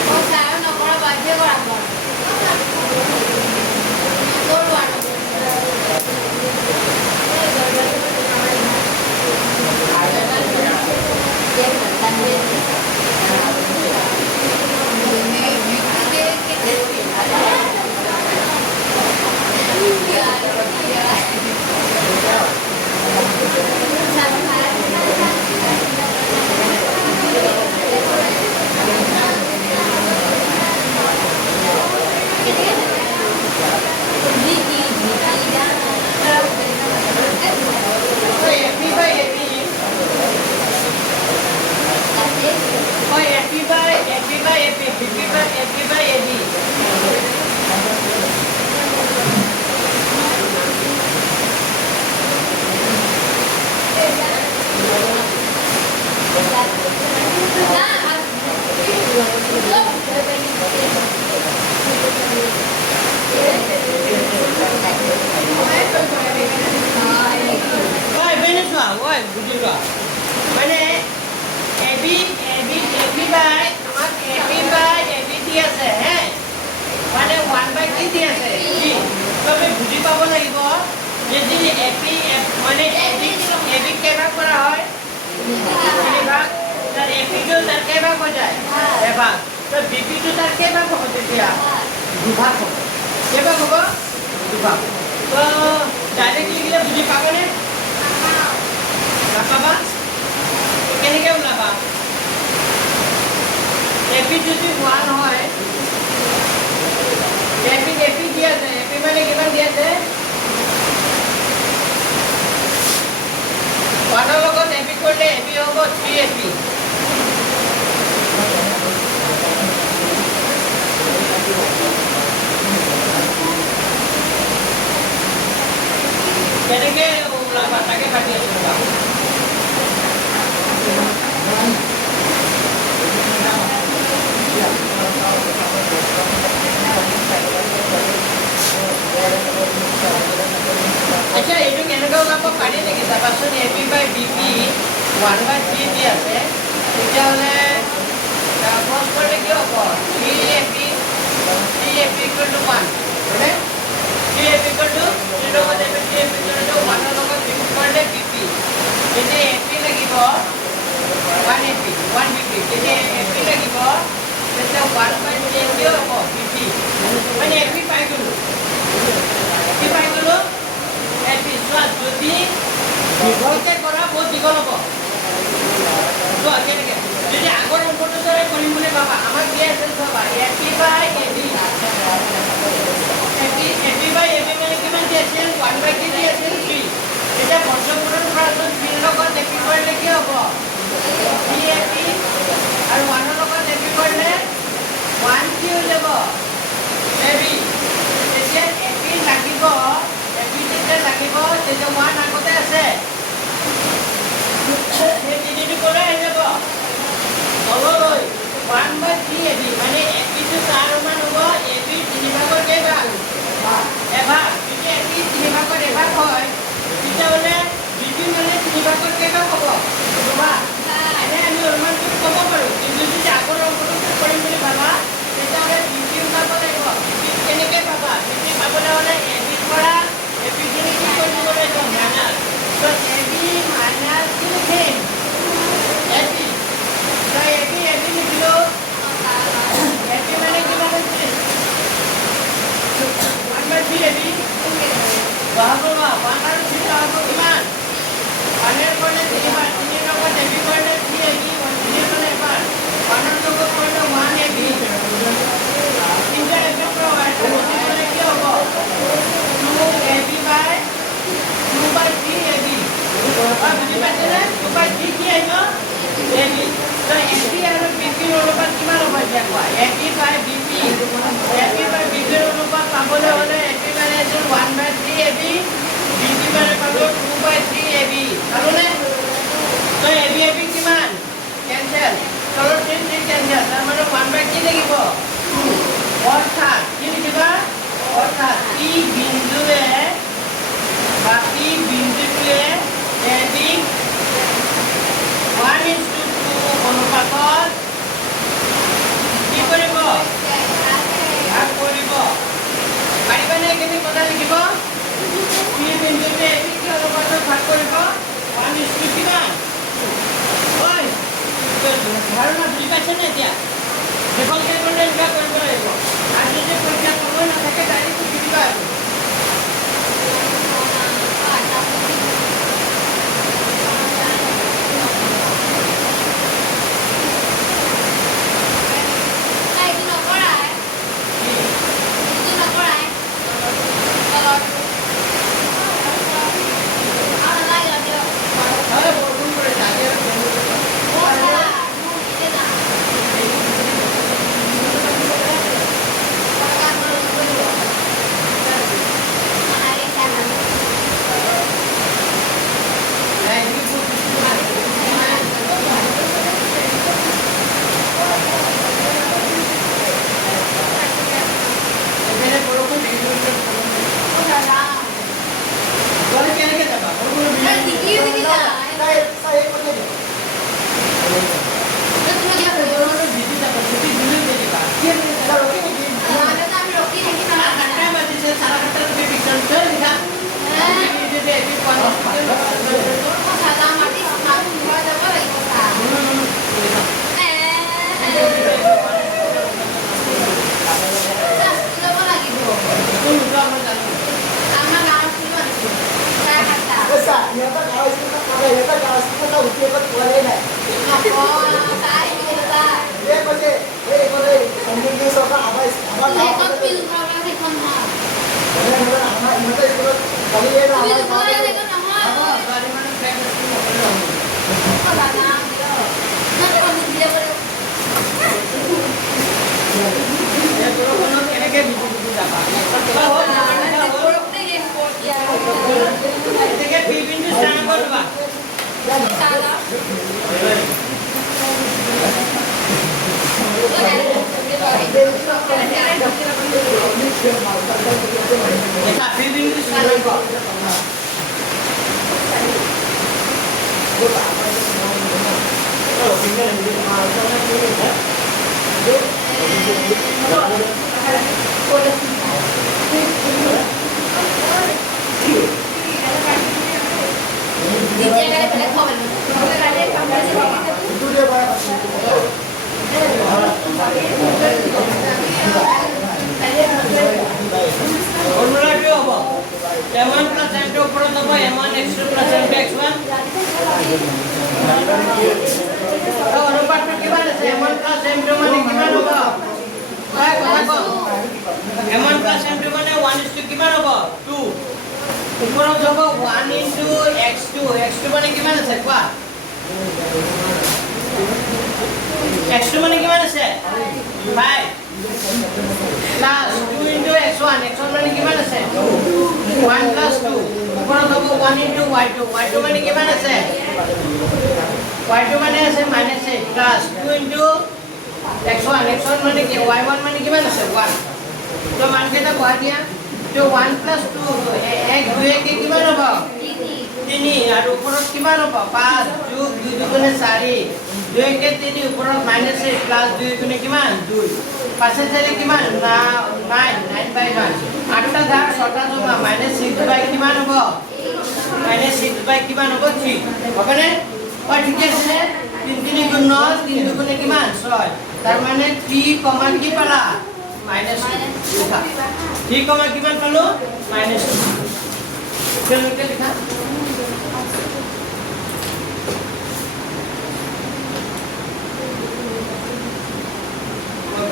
পয়সা আর নকরা বাধ্য করা পর তোর one AP by AP AP by AP by AP AP by AP by AP Venezuela, why? Venezuela. মানে এবি এবি এবি বাই আমাক এবি বাই এবি দি আছে হে মানে 1/3 দি আছে কি তুমি বুজি পাব লাগিব যে যদি এবি মানে এবি এবি কেবা কৰা হয় এভাগ তার এবি টো তার কেবা হৈ যায় এভাগ তো বিপি টো তার কেবা হ'ব তেতিয়া দুভাগ হ'ব কেবা হ'ব দুভাগ তো ডাইরেক্ট লিখিলে বুজি পাবনে নাপাবা কেনেকে ওলাবা এপি যদি 1 হয় এপি এপি দি আছে এপি মানে কিমান দি আছে 1 লগত এপি কৰিলে এপি হ'ব 3 এপি কেনেকে ওলাবা তাকে পাতি আছো বা আচ্ছা এইটো কেনেকৈ ওলাব পাৰি নেকি চাবাচোন এপি বাই বিপি 1/3 দি আছে তেতিয়াহ'লে ক্ৰছ কৰিলে কি হ'ব 3AP equal to 1 হয়নে 3AP equal to 0 লগত 3AP equal to 1 লগত বিয়োগ কৰিলে বিপি যদি এপি লাগিব লাগিব 180 150 তেতিয়া AP লাগিব তেতিয়া 1/3 হ'ব 50 মানে AP পাই গ'লো কি পাই গ'লো AP চোৱা যদি দীঘলকে কৰা বহুত দীঘল হ'ব চোৱা কেনেকৈ যদি আগৰ অংকটো দৰে কৰিম বুলি ভাবা আমাক দিয়া আছিল চাবা AP/AB AP/AB মানে কিমান দি আছিল 1/3 দি আছিল 3 এটা বৰ্গমূলৰ পৰা 3 লগত AP কৰিলে কি হ'ব 3AP আৰু 1 ৰ লগত AP কৰিলে 1 কি হৈ যাব AB তেতিয়া AP লাগিব AP যেতিয়া লাগিব তেতিয়া 1 আগতে আছে সেই তিনিটো কৰে আহি যাব তললৈ 1/3 AB মানে AP টো 4 মান হ'ব AB 3 ভাগৰ কেইভাগ এভাগ যেতিয়া AP 3 ভাগৰ এভাগ হয় তেতিয়াহ'লে BB মানে 3 ভাগৰ কেইভাগ হ'ব দুভাগ এনে আমি অনুমানটো ক'ব পাৰোঁ কিন্তু যদি আগৰ অংকটো কৰিম বুলি ভাবা তেতিয়াহ'লে BB ওলাব লাগিব BB কেনেকৈ পাবা BB পাবলৈ হ'লে AB ৰ পৰা AP খিনি কি কৰি দিব লাগিব মাইনাছ তো AB মাইনাছ কি লিখিম AP তো AB লিখিলোঁ AP মানে কিমান হৈছে 1/3 AB বহাব 1 আৰু 3 বহাব কিমান 1 ৰ কৰিলে 3 বাৰ 3 ৰ লগত AB কৰিলে 3 AB 3 কৰিলে এবাৰ 1 ৰ লগত কৰিলে 1 AB 3 টা AB পৰা হয় কৰিলে কি হ'ব 2AB/2/3 AB বুজি পাইছেনে 2/3 কি আহিব AB তো AB আৰু BB ৰ অনুপাত কিমান হ'ব এতিয়া কোৱা AB/BB AB/BB ৰ অনুপাত পাবলৈ হ'লে AB মানে আছিল 1/3 AB BB মানে পাব 2/3 AB পালোনে তো AB কিমান কেনসেল তলৰ 3 কেনসেল তাৰ মানে 1/3 লাগিব অৰ্থাৎ কি লিখিবা অৰ্থাৎ P বিন্দুৱে বা P বিন্দুটোৱে AB 1:2 অনুপাতত কি কৰিব ভাগ কৰিব পাৰিবানে এইখিনি কথা লিখিব P বিন্দুটোৱে AB কি অনুপাতত ভাগ কৰিব 1:2 কিমান ঐ ধাৰণা বুজি পাইছেনে এতিয়া দীঘলকৈ কৰিলে এনেকুৱা কৰিব লাগিব আৰু যদি পৰীক্ষা সময় নাথাকে ডাইৰেক্ট সুধি দিবা আৰু Dia kan ada telepon. অনুপাতটো কিমান আছে m1 + m2 মানে কিমান হ'ব হয় কথা কওক m1 + m2 মানে 1 কিমান হ'ব 2 ওপৰত হ'ব 1 * x2 x2 মানে কিমান আছে কোৱা x2 মানে কিমান আছে 5 plus 2 * x1 x1 মানে কিমান আছে 1 + 2 ওপৰত হ'ব 1 * y2 y2 মানে কিমান আছে y2 মানে আছে -8 plus 2 * x1 x1 মানে কি y1 মানে কিমান আছে 1 তো মান কেইটা বহাই দিয়া তো 1 + 2 1 2 কে কিমান হ'ব 3 আৰু ওপৰত কিমান হ'ব 5 যোগ 2 দুগুণে 4 2 কে 3 ওপৰত -8 প্লাস 2 গুণে কিমান 2 5 4 কিমান 9/1 8টা ধাৰ 6টা জমা -6/, কিমান হ'ব -6/, কিমান হ'ব 3 হ'বনে ঠিক আছে 3 3 গুণ 9 3 দুগুণে কিমান 6 তাৰ মানে 3, কি পালা -2 লিখা 3, কিমান পালো -2 কেনেকৈ লিখা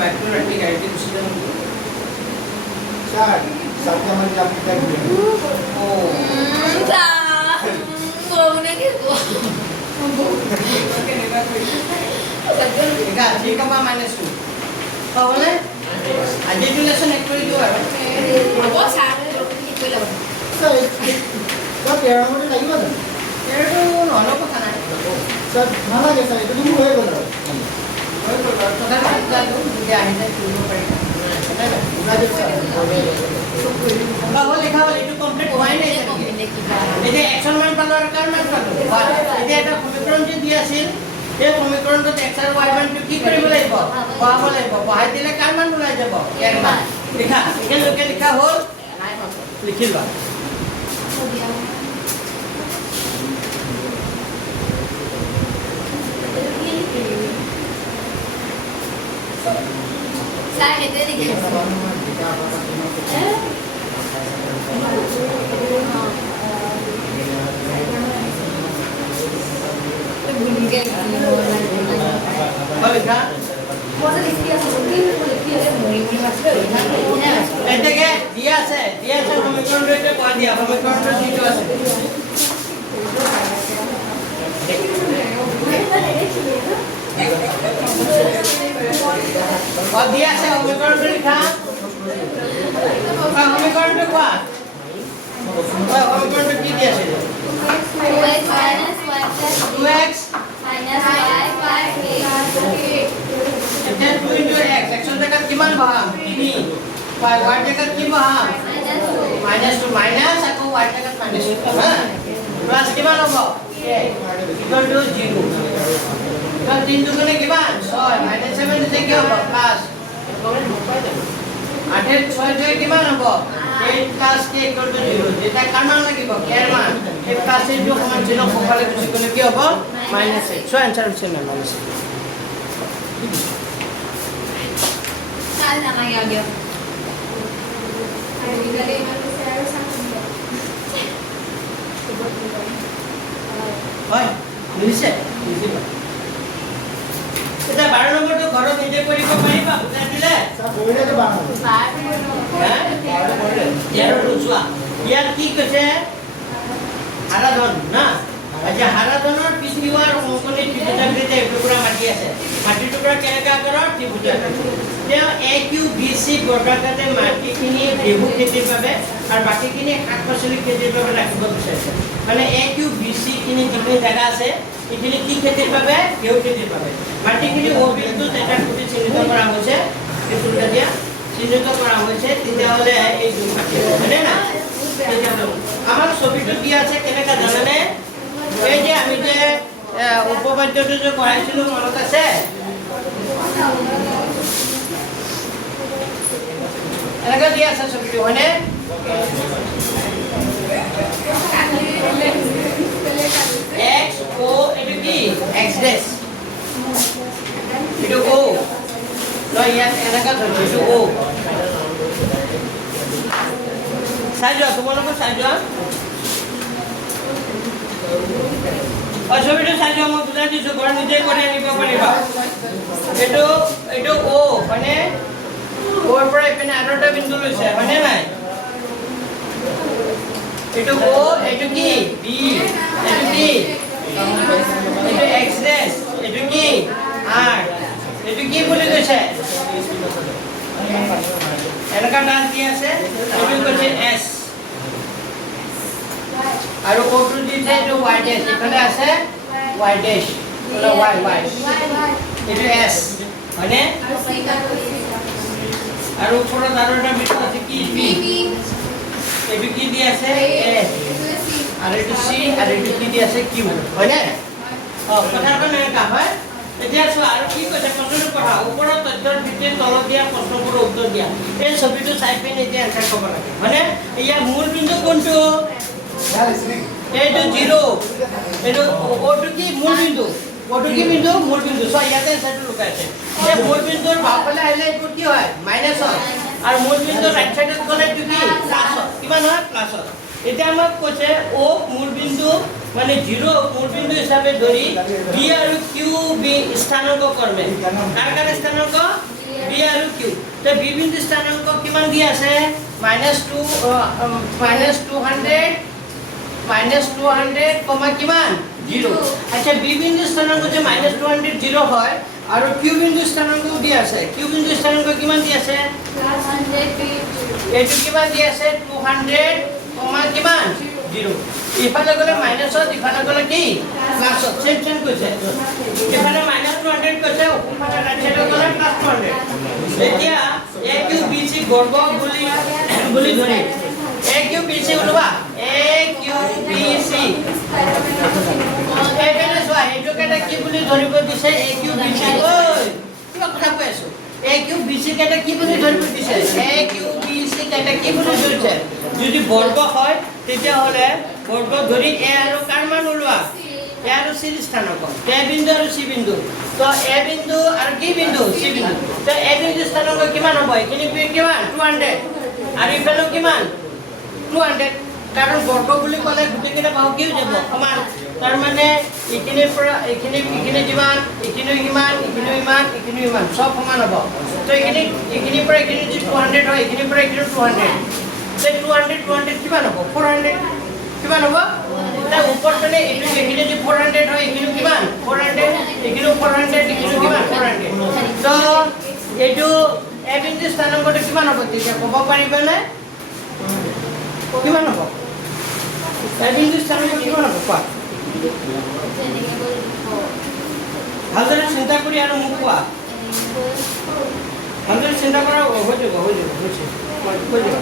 back to running guide decision Sir, sabya मध्ये आपली काय होईल बोलणे की देखा 3, -2 कहले আজি ৰিলেশন এক কৰি দিও আৰু হ'ব ছাৰ কি কৰিলা Sir, तो तेरा मध्ये লাগিব না এটো নহ'লে কথা নাই Sir, নালাগে sir, এইটো তুমি হৈ গ'ল আৰু হৈ গ'ল কথা জানো যে আহিলে কৰিব পাৰিম ৰাজেশ sir হ'ল লিখা হ'ল এইটো কমপ্লিট হোৱাই নাই এতিয়া একচন মান পালো আৰু কাৰ মান পালো এতিয়া এটা সমীকৰণ যে দি আছিল এই সমীকৰণটোত x আৰু y মানটো কি কৰিব লাগিব বহাব লাগিব বহাই দিলে কাৰ মান ওলাই যাব ইয়াৰ মান লিখা একেলগে লিখা হ'ল লিখিবা ছাৰ হেতে দেখি লিখা এটাকে দিয়া আছে সমীকৰণটো এটা কোৱা দিয়া সমীকৰণটো যিটো আছে দিয়া আছে সমীকৰণটো লিখা সমীকৰণটো কোৱা সমীকৰণটো কি দিয়া আছে 2x এতিয়া 2 * x একচন জায়গাত কিমান বহাম 3 y জায়গাত কি বহাম -2 মাইনাস আকৌ y জায়গাত -2 হা প্লাস কিমান হ'ব ইকুয়াল টু 0 তো 3 দুগুণে কিমান 6 -7 দিলে কি হ'ব প্লাস 8 এর 6 দিয়ে কিমান হ'ব 8 প্লাস k ইকুয়াল টু 0 যেটা কার মান লাগিব k এর মান এই প্লাস এর जो সমান চিহ্ন সফালে গুছি গলে কি হ'ব -8 সো आंसर হচ্ছে না -8 ছাৰ জানাই আগিয়া হয় মিলিছে এটা 12 নম্বৰটো ঘৰত নিজে কৰিব পাৰিবা বুজাই দিলে sir কৰিলেটো বানাব ইয়াৰ ৰুচুৱা ইয়াৰ কি কৈছে হাৰাধন না আচ্ছা হাৰাধনৰ পিছনিৱাৰ অংকনি ত্ৰিভুজাকৃতি টুকুৰা মাটি আছে মাটি টুকুৰা কেনেকা আকাৰৰ ত্ৰিভুজাকৃতি তেওঁ AQBC বৰ্গাকাৰে মাটিখিনি বেহু খেতিৰ বাবে আৰু বাকীখিনি শাক-পাচলি খেতিৰ বাবে ৰাখিব বিচাৰিছে মানে AQBC খিনি যিখিনি জায়গা আছে এইখিনি কি খেতিৰ বাবে বেহু খেতিৰ বাবে মাটিখিনি অবিলটো এটা খুঁটি চিহ্নিত কৰা হৈছে এইটোটা দিয়া চিহ্নিত কৰা হৈছে তেতিয়াহ'লে এই দুই মাটি হয়নে না আমাৰ ছবিটো কি আছে কেনেকা জানেনে এই যে আমি যে উপপাদ্যটো যে পঢ়াইছিলো মনত আছে এনেকা দিয়া আছে ছবিটো হয়নে x o এটো কি x dash এটো o লয় ইয়াত এনেকা ধৰিছো এটো o চাই যোৱা তোমালোকে চাই যোৱা ছবিটো চাই যোৱা মই বুজাই দিছোঁ ঘৰত নিজে কৰি আনিব পাৰিবা এইটো O হয়নে ওৰ পৰা ইপিনে আৰু এটা বিন্দু লৈছে হয়নে নাই এইটো O এইটো কি B এইটো কি এইটো X ডেশ এইটো কি R এইটো কি বুলি কৈছে এনেকা ডাল কি আছে এইটো কৈছে S আৰু ওটো দিছে এইটো Y ডেশ এখানে আছে Y ডেশ ওলা Y এইটো S হয়নে আৰু ওপৰত আৰু এটা বিন্দু আছে কি B এইটো কি দি আছে A আৰু এইটো C আৰু এইটো কি দি আছে Q হয়নে কথাখন এনেকা হয় এতিয়া চোৱা আৰু কি কৈছে প্ৰশ্নটো পঢ়া ওপৰৰ তথ্যৰ ভিত্তিত তলত দিয়া প্ৰশ্নবোৰৰ উত্তৰ দিয়া এই ছবিটো চাই পিনে এতিয়া এনসাৰ কৰিব লাগে মানে ইয়াৰ মূল বিন্দু কোনটো এইটো 0 এইটো ওটো কি মূল বিন্দু ওটো কি বিন্দু মূল বিন্দু সো ইয়াতে এনসাৰটো লুকাই আছে এই মূল বিন্দুৰ বাওঁফালে আহিলে এইটো কি হয় মাইনাস হয় আৰু মূল বিন্দুৰ ৰাইট সাইডত গ'লে এইটো কি প্লাস হয় কিমান হয় প্লাস হয় এতিয়া আমাক কৈছে ও মূল বিন্দু মানে 0 মূল বিন্দু হিচাপে ধৰি B আৰু Q B স্থানাঙ্ক কৰবে কাৰ কাৰ স্থানাঙ্ক B আৰু Q তো B বিন্দু স্থানাঙ্ক কিমান দি আছে -200 কমা কিমান 0 আচ্ছা B বিন্দু স্থানাঙ্ক যে -200 0 হয় আৰু Q বিন্দু স্থানাঙ্ক দি আছে Q বিন্দু স্থানাঙ্ক কিমান দি আছে এইটো কিমান দি আছে 200 কমা কিমান 0 ইফালে গলে মাইনাস হয় ইফালে গলে কি প্লাস হয় সেম কৈছে ইফালে -200 কৈছে ওপৰফালে ৰাইট সাইডত গলে +200 এতিয়া AQBC বৰ্গ বুলি ধৰি AQBC ওলবা AQBC এইফালে চোৱা এইটো কেটা কি বুলি ধৰিব দিছে AQBC ঐ কিবা কথা কৈ আছো AQBC কেটা কি বুলি ধৰিব দিছে AQBC কেটা কি বুলি ধৰিছে যদি বৰ্গ হয় তেতিয়া হলে বৰ্গ ধৰি A আৰু কাৰ মান ওলোৱা A আৰু C স্থানাঙ্ক A বিন্দু আৰু C বিন্দু তো A বিন্দু আৰু কি বিন্দু C বিন্দু তো A বিন্দু স্থানাঙ্ক কিমান হ'ব এখিনি কিমান 200 আৰু ইফালে কিমান 200 কাৰণ বৰ্গ বুলি ক'লে গুটেকিটা বাহু কি হৈ যাব সমান তাৰ মানে এখিনিৰ পৰা এখিনি যিমান এখিনি ইমান এখিনি ইমান এখিনি ইমান সব সমান হ'ব তো এখিনিৰ পৰা এখিনি যদি 200 হয় এখিনিৰ পৰা এখিনি 200 সেই 200 কিমান হ'ব 400 কিমান হ'ব এটা উপৰ ফালে এটো এখিনি যদি 400 হয় এখিনি কিমান 400 এখিনি 400 এখিনি কিমান 400 তো এটো A বিন্দু স্থানাঙ্কটো কিমান হ'ব তেতিয়া ক'ব পাৰিবনে কিমান হ'ব A বিন্দু স্থানাঙ্ক কিমান হ'ব কোৱা ভালদৰে চিন্তা কৰি আৰু মোক কোৱা ভালদৰে চিন্তা কৰা হৈ যাব হৈছে কৈ দিবা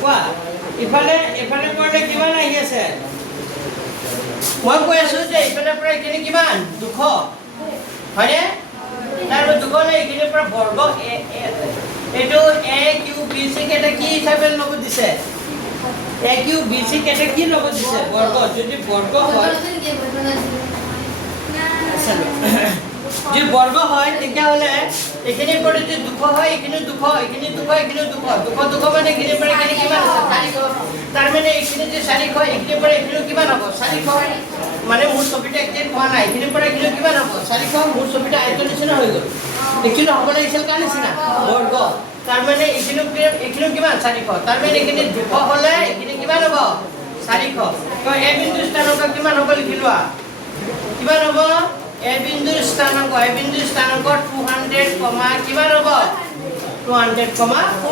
কোৱা ইফালে কৰিলে কিমান আহি আছে মই কৈ আছো যে ইফালে পৰা এখিনি কিমান 200 হয়নে তাৰ 200 লৈ এখিনিৰ পৰা বৰ্গ এইটো AQBC কেটা কি হিচাপে ল'ব দিছে AQBC কেটা কি ল'ব দিছে বৰ্গ যদি বৰ্গ হয় যদি বৰ্গ হয় তেতিয়া হলে এখিনি পৰা যদি 200 হয় এখিনি 200 এখিনি 200 এখিনি 200 মানে এখিনি পৰা এখিনি কিমান আছে 400 তাৰ মানে এখিনি যে 400 এখিনি পৰা এখিনি কিমান হ'ব 400 মানে মূল ছবিটা একদম কোৱা নাই এখিনি পৰা এখিনি কিমান হ'ব 400 মূল ছবিটা আয়তন নিচিনা হৈ গ'ল এখিনি হ'ব লাগিছিল কাৰ নিচিনা বৰ্গ তাৰ মানে এখিনি কিমান 400 তাৰ মানে এখিনি 200 হলে এখিনি কিমান হ'ব 400 তো A বিন্দু স্থানাঙ্ক কিমান হ'ব লিখি লোৱা কিমান হ'ব A বিন্দু স্থানাঙ্ক 200 কমা কিমান হ'ব 200 কমা 400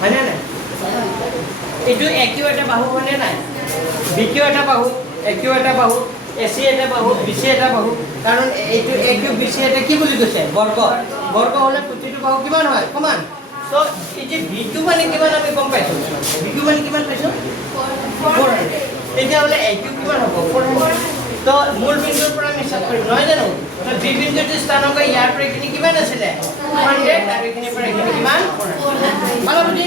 হয়নে নাই এটো একই এটা বাহু হয়নে নাই BQ এটা বাহু AQ এটা বাহু AC এটা বাহু BC এটা বাহু কাৰণ এইটো AQ BC এটা কি বুলি কৈছে বৰ্গ হলে প্ৰতিটো বাহু কিমান হয় সমান তো এই যে BQ মানে কিমান আমি গম পাইছো BQ মানে কিমান পাইছো 400 তেতিয়া হলে AQ কিমান হ'ব 400 তো মূল বিন্দুৰ পৰা আমি হিসাব কৰিম নহয় জানো তো B বিন্দুৰ স্থানাঙ্ক ইয়াৰ পৰা এখিনি কিমান আছিল 100 আৰু এখিনি পৰা এখিনি কিমান 400 ভালো বুজি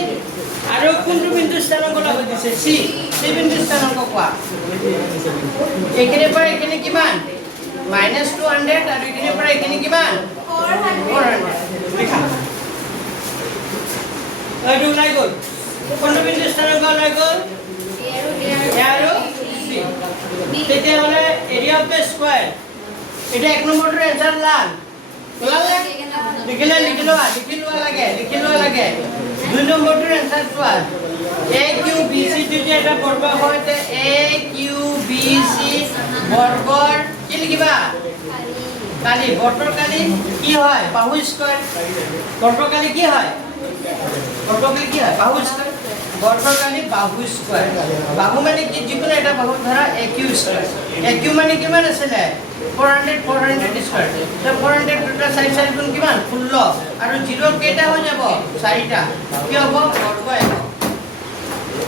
আৰু কোনটো বিন্দু স্থানাঙ্ক ল'ব দিছে C বিন্দু স্থানাঙ্ক কোৱা এখিনি পৰা এখিনি কিমান -200 আৰু এখিনি পৰা এখিনি কিমান 400 লিখা এইটো ওলাই গ'ল কোনটো বিন্দু স্থানাংক ওলাই গ'ল এ আৰু চি তেতিয়াহ'লে এৰিয়া অফ দ্য স্কোয়াৰ এটা এক নম্বৰটোৰ এনসাৰ ওলালে লিখি লোৱা লাগে দুই নম্বৰটোৰ এনসাৰ চোৱা এ কিউ বি চি যদি এটা বৰ্গ হয় তে এ কিউ বি চি বৰ্গৰ কি লিখিবা কালি বৰ্গৰ কালি কি হয় বাহু স্কয়াৰ বৰ্গৰ কালি কি হয় বাহু স্কয়াৰ বৰ্গৰ কালি বাহু স্কয়াৰ বাহু মানে কি যিকোনো এটা বাহু ধৰা এ কিউ স্কয়াৰ এ কিউ মানে কিমান আছিল 400 স্কয়াৰ তো 400 দুটা সাইড সাইড গুণ কিমান 16 আৰু 0 কেইটা হৈ যাব চাৰিটা কি হ'ব বৰ্গ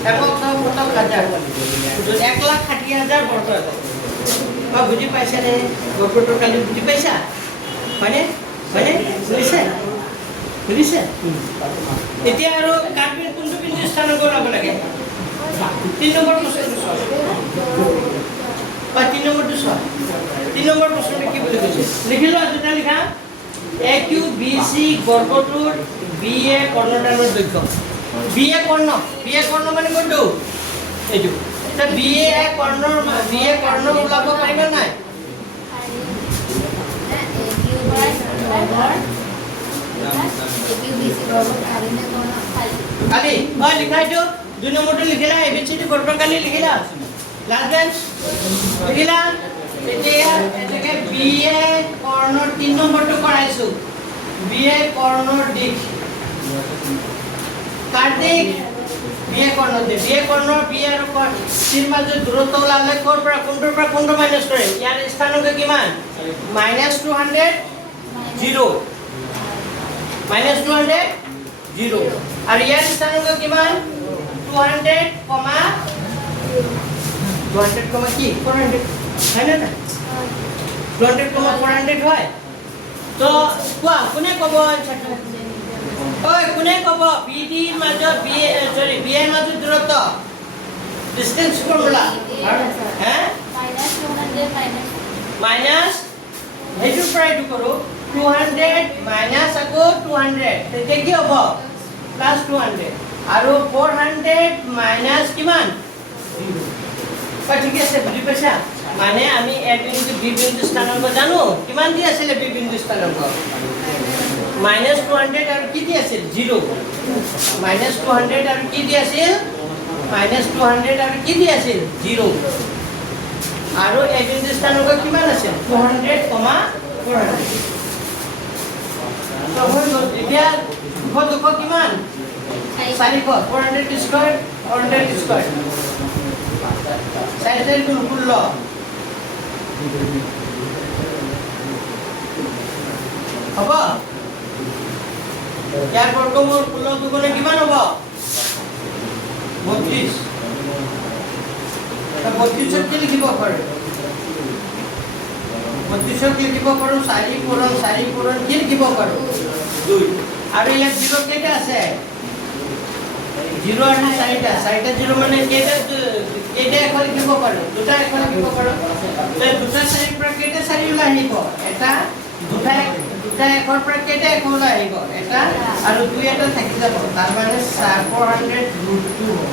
একক হাজাৰ 1,60,000 বৰ্গ একক বা বুজি পাইছা নে বৰ্গটোৰ কালি বুজি পাইছা হয়নে বুজিছে এতিয়া আৰু কাৰ্বিন কোনটো বিন্দু স্থানাংক ওলাব লাগে 3 নম্বৰ প্ৰশ্নটো চোৱা বা 3 নম্বৰটো চোৱা 3 নম্বৰ প্ৰশ্নটো কি বুলি কৈছে লিখি লোৱা দুটা লিখা এ Q B C বৰ্গটোৰ B A কৰ্ণডালৰ দৈৰ্ঘ্য বি এ কৰ্ণ মানে কোনটো এইটো তে বি এ কৰ্ণ ওলাব পাৰিবা নাই কালি হয় লিখাইছো 2 নম্বৰটো লিখিলা এবিসিডি বৰ্গৰ কালি লিখিলা লাষ্ট বেঞ্চ লিখিলা এতিয়া এটাকে বি এ কৰ্ণৰ 3 নম্বৰটো কৰাইছো বি এ কৰ্ণৰ দিশ কাৰ্তিক বি এ কৰ্ণৰ বি আৰু চিৰ মাজত দূৰত্ব ওলালে কোৰ পৰা কোনটো মাইনাস কৰিম ইয়াৰ স্থানাংক কিমান -200 0 -200 আৰু ইয়াৰ স্থানাংক কিমান 200 কি 400 হয় না 200 400 হয় তো কোনে ক'ব আনসাৰটো কোনে ক'ব BD ৰ মাজত বি এৰ মাজত দূৰত্ব ডিসটেন্স ফৰ্মুলা মাইনাস এইটো পৰা এইটো কৰো 200 মাইনাস আকৌ 200 তেতিয়া কি হ'ব প্লাস 200 আৰু 400 মাইনাস কিমান ঠিক আছে বুজি পাইছা মানে আমি এ বিন্দু বি বিন্দু স্থানাংক জানো কিমান দি আছিল বি বিন্দু স্থানাংক -200 আৰু কি দি আছিল 0 -200 আৰু কি দি আছিল -200 আৰু কি দি আছিল 0 আৰু এ বিন্দু স্থানাংক কিমান আছিল 200, 400 তো হৈ গ'ল এতিয়া দুশ কিমান 400 400 স্কয়াৰ 400 স্কয়াৰ 400 গুণ 16 হ'ব ইয়াৰ বৰ্গমূল 16 দুগুণে কিমান হ'ব 32 32 কি লিখিব পাৰো 32 কি লিখিব পাৰো 4 পূৰণ কি লিখিব পাৰো 2 আৰু ইয়াত 0 কেইটা আছে 0 আৰু 4টা 0 মানে কেইটা এখন লিখিব পাৰো দুটা এখন লিখিব পাৰো তে দুটা 4 পৰা কেইটা 4 ওলাই আহিব এটা দুটা একৰ পৰা কেইটা এক ওলাই আহিব এটা আৰু 2 এটা থাকি যাব তাৰ মানে 400 √2 হ'ব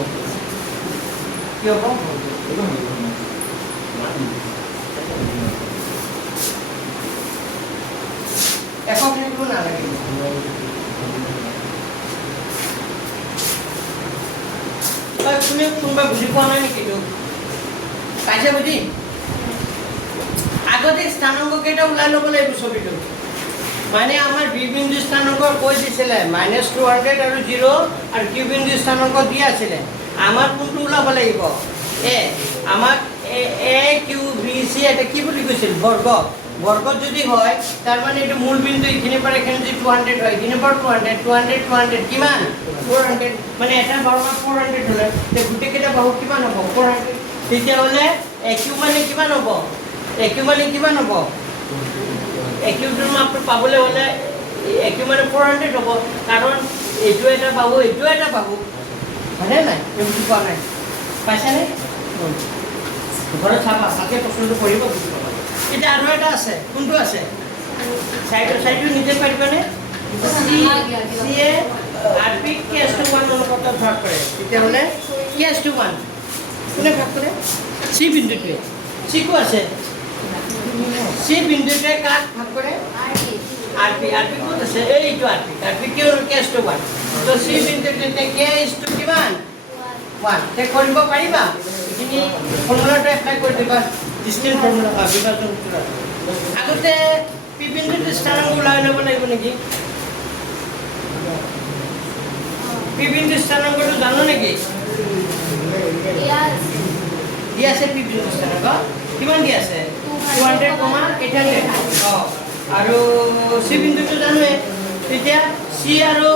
কি হ'ব একক লিখিব নালাগে কোনোবা বুজি পোৱা নাই নেকি পাইছে বুজি আগতে স্থানাংক কেইটা ওলাই ল'ব লাগিব ছবিটো মানে আমাৰ বি বিন্দু স্থানাংক কৈ দিছিলে -200 আৰু 0 আৰু কিউ বিন্দু স্থানাংক দিয়া আছিলে আমাৰ কোনটো ওলাব লাগিব এ আমাক এ কিউ বি চি এটা কি বুলি কৈছিল বৰ্গত যদি হয় তাৰ মানে এটা মূল বিন্দু ইখিনি পৰা এখানে যদি 200 হয় ইখিনি পৰা 200 কিমান 400 মানে এটা বাহু 400 হলে তে গুটে কেটা বাহু কিমান হ'ব 400 তেতিয়া হলে একিউ মানে কিমান হ'ব একিউটোৰ মাপটো পাবলৈ হলে একিউ মানে 400 হ'ব কাৰণ এইটো এটা বাহু হয়নে নাই বুজি পোৱা নাই পাইছানে ঘৰত চাবা ভালকে প্ৰশ্নটো পঢ়িব বুজি পাবা এতিয়া আৰু এটা আছে কোনটো আছে সাইডটো নিজে পাৰিবনে সি এ আৰপি কেছ টু ওৱান অনুপাতত ভাগ কৰে তেতিয়াহ'লে কেছ টু ওৱান কোনে ভাগ কৰে চি বিন্দুটোৱে চিকো আছে চি বিন্দুটোৱে কাক ভাগ কৰে আৰপি ক'ত আছে এইটো আৰপি কিয় কেছ টু ওৱান তো চি বিন্দুটোৱে কে ইজ টু কিমান ওৱান তে কৰিব পাৰিবা এইখিনি ফৰ্মুলাটো এপ্লাই কৰি দিবা ডিষ্টেন্স ফৰ্মুলা বিভাজন সূত্ৰত আগতে পি বিন্দুটো স্থানাংক ওলাই ল'ব লাগিব নেকি পি বিন্দু স্থানাংকটো জানো নেকি দি আছে পি বিন্দু স্থানাংক কিমান দি আছে 200, 800 আৰু চি বিন্দুটো জানোৱে তেতিয়া চি আৰু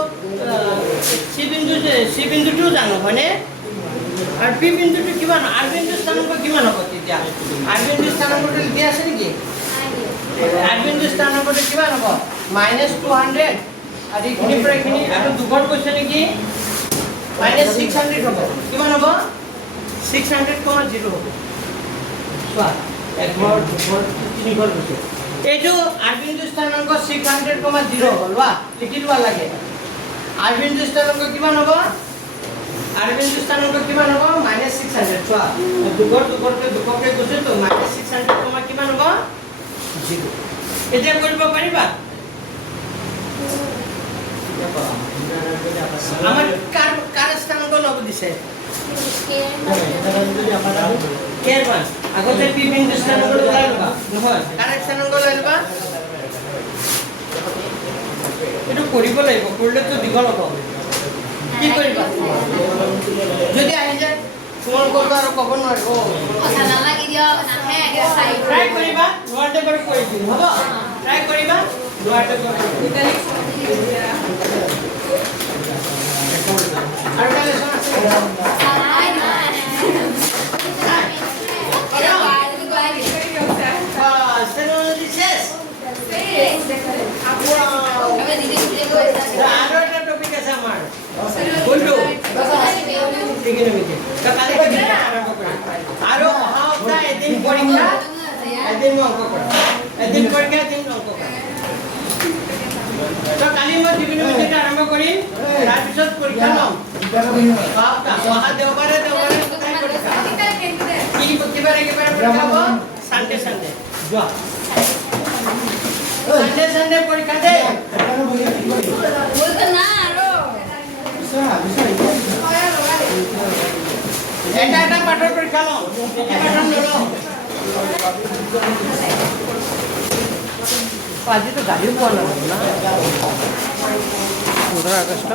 চি বিন্দুটো জানো হয়নে আৰু পি বিন্দুটো কিমান আৰ বিন্দু স্থানাংক কিমান হ'ব তেতিয়া আৰ বিন্দু স্থানাংকটো দি আছে নেকি আৰ বিন্দু স্থানাংকটো কিমান হ'ব -200 আৰু এইখিনিৰ পৰা এইখিনি আৰু দুঘৰ কৈছে নেকি -600 হ'ব কিমান হ'ব 600,0 হ'ব চোৱা একঘৰ দুঘৰ তিনিঘৰ কৈছে এইটো আৰ বিন্দু স্থানাংক 600,0 হ'ল বা লিখি লোৱা লাগে আৰ বিন্দু স্থানাংক কিমান হ'ব আৰ বিন্দু স্থানাংক কিমান হ'ব -600 চোৱা দুঘৰকে দুঘৰকে গৈছে তো -600, কিমান হ'ব 0 এতিয়া কৰিব পাৰিবা আমার কার স্থানাঙ্ক লব দিছে কের মান আগতে পি বিন্দু স্থানাঙ্ক লগাই লবা নহয় কার স্থানাঙ্ক লগাই লবা এটো কৰিব লাগিব কৰিলে তো দীঘল হ'ব কি কৰিবা যদি আহি যায় তোমালোকৰ আৰু ক'ব নোৱাৰিব ট্ৰাই কৰিবা নোৱাৰতে বাৰু কৰি দিম হ'ব ট্ৰাই কৰিবা নোৱাৰতে আৰু এটা লেসন আছে আৰু এটা টপিক আছে আমাৰ কোনটো আৰু অহা সপ্তাহ এদিন পৰীক্ষা এদিন অংক কৰা এদিন পৰীক্ষা এদিন অংক কৰা তো কালি মই ত্ৰিকোণমিতিটো আৰম্ভ কৰিম তাৰপিছত পৰীক্ষা ল'ম অহা দেওবাৰে পৰীক্ষা কি কিবাৰে পৰীক্ষা হ'ব চানডে যোৱা সানডে পৰীক্ষা দে এটা পাঠৰ পৰীক্ষা ল'ম এটা পাঠৰ নলওঁ আজিতো গাড়ীও পোৱা নাযাব না 15 আগষ্ট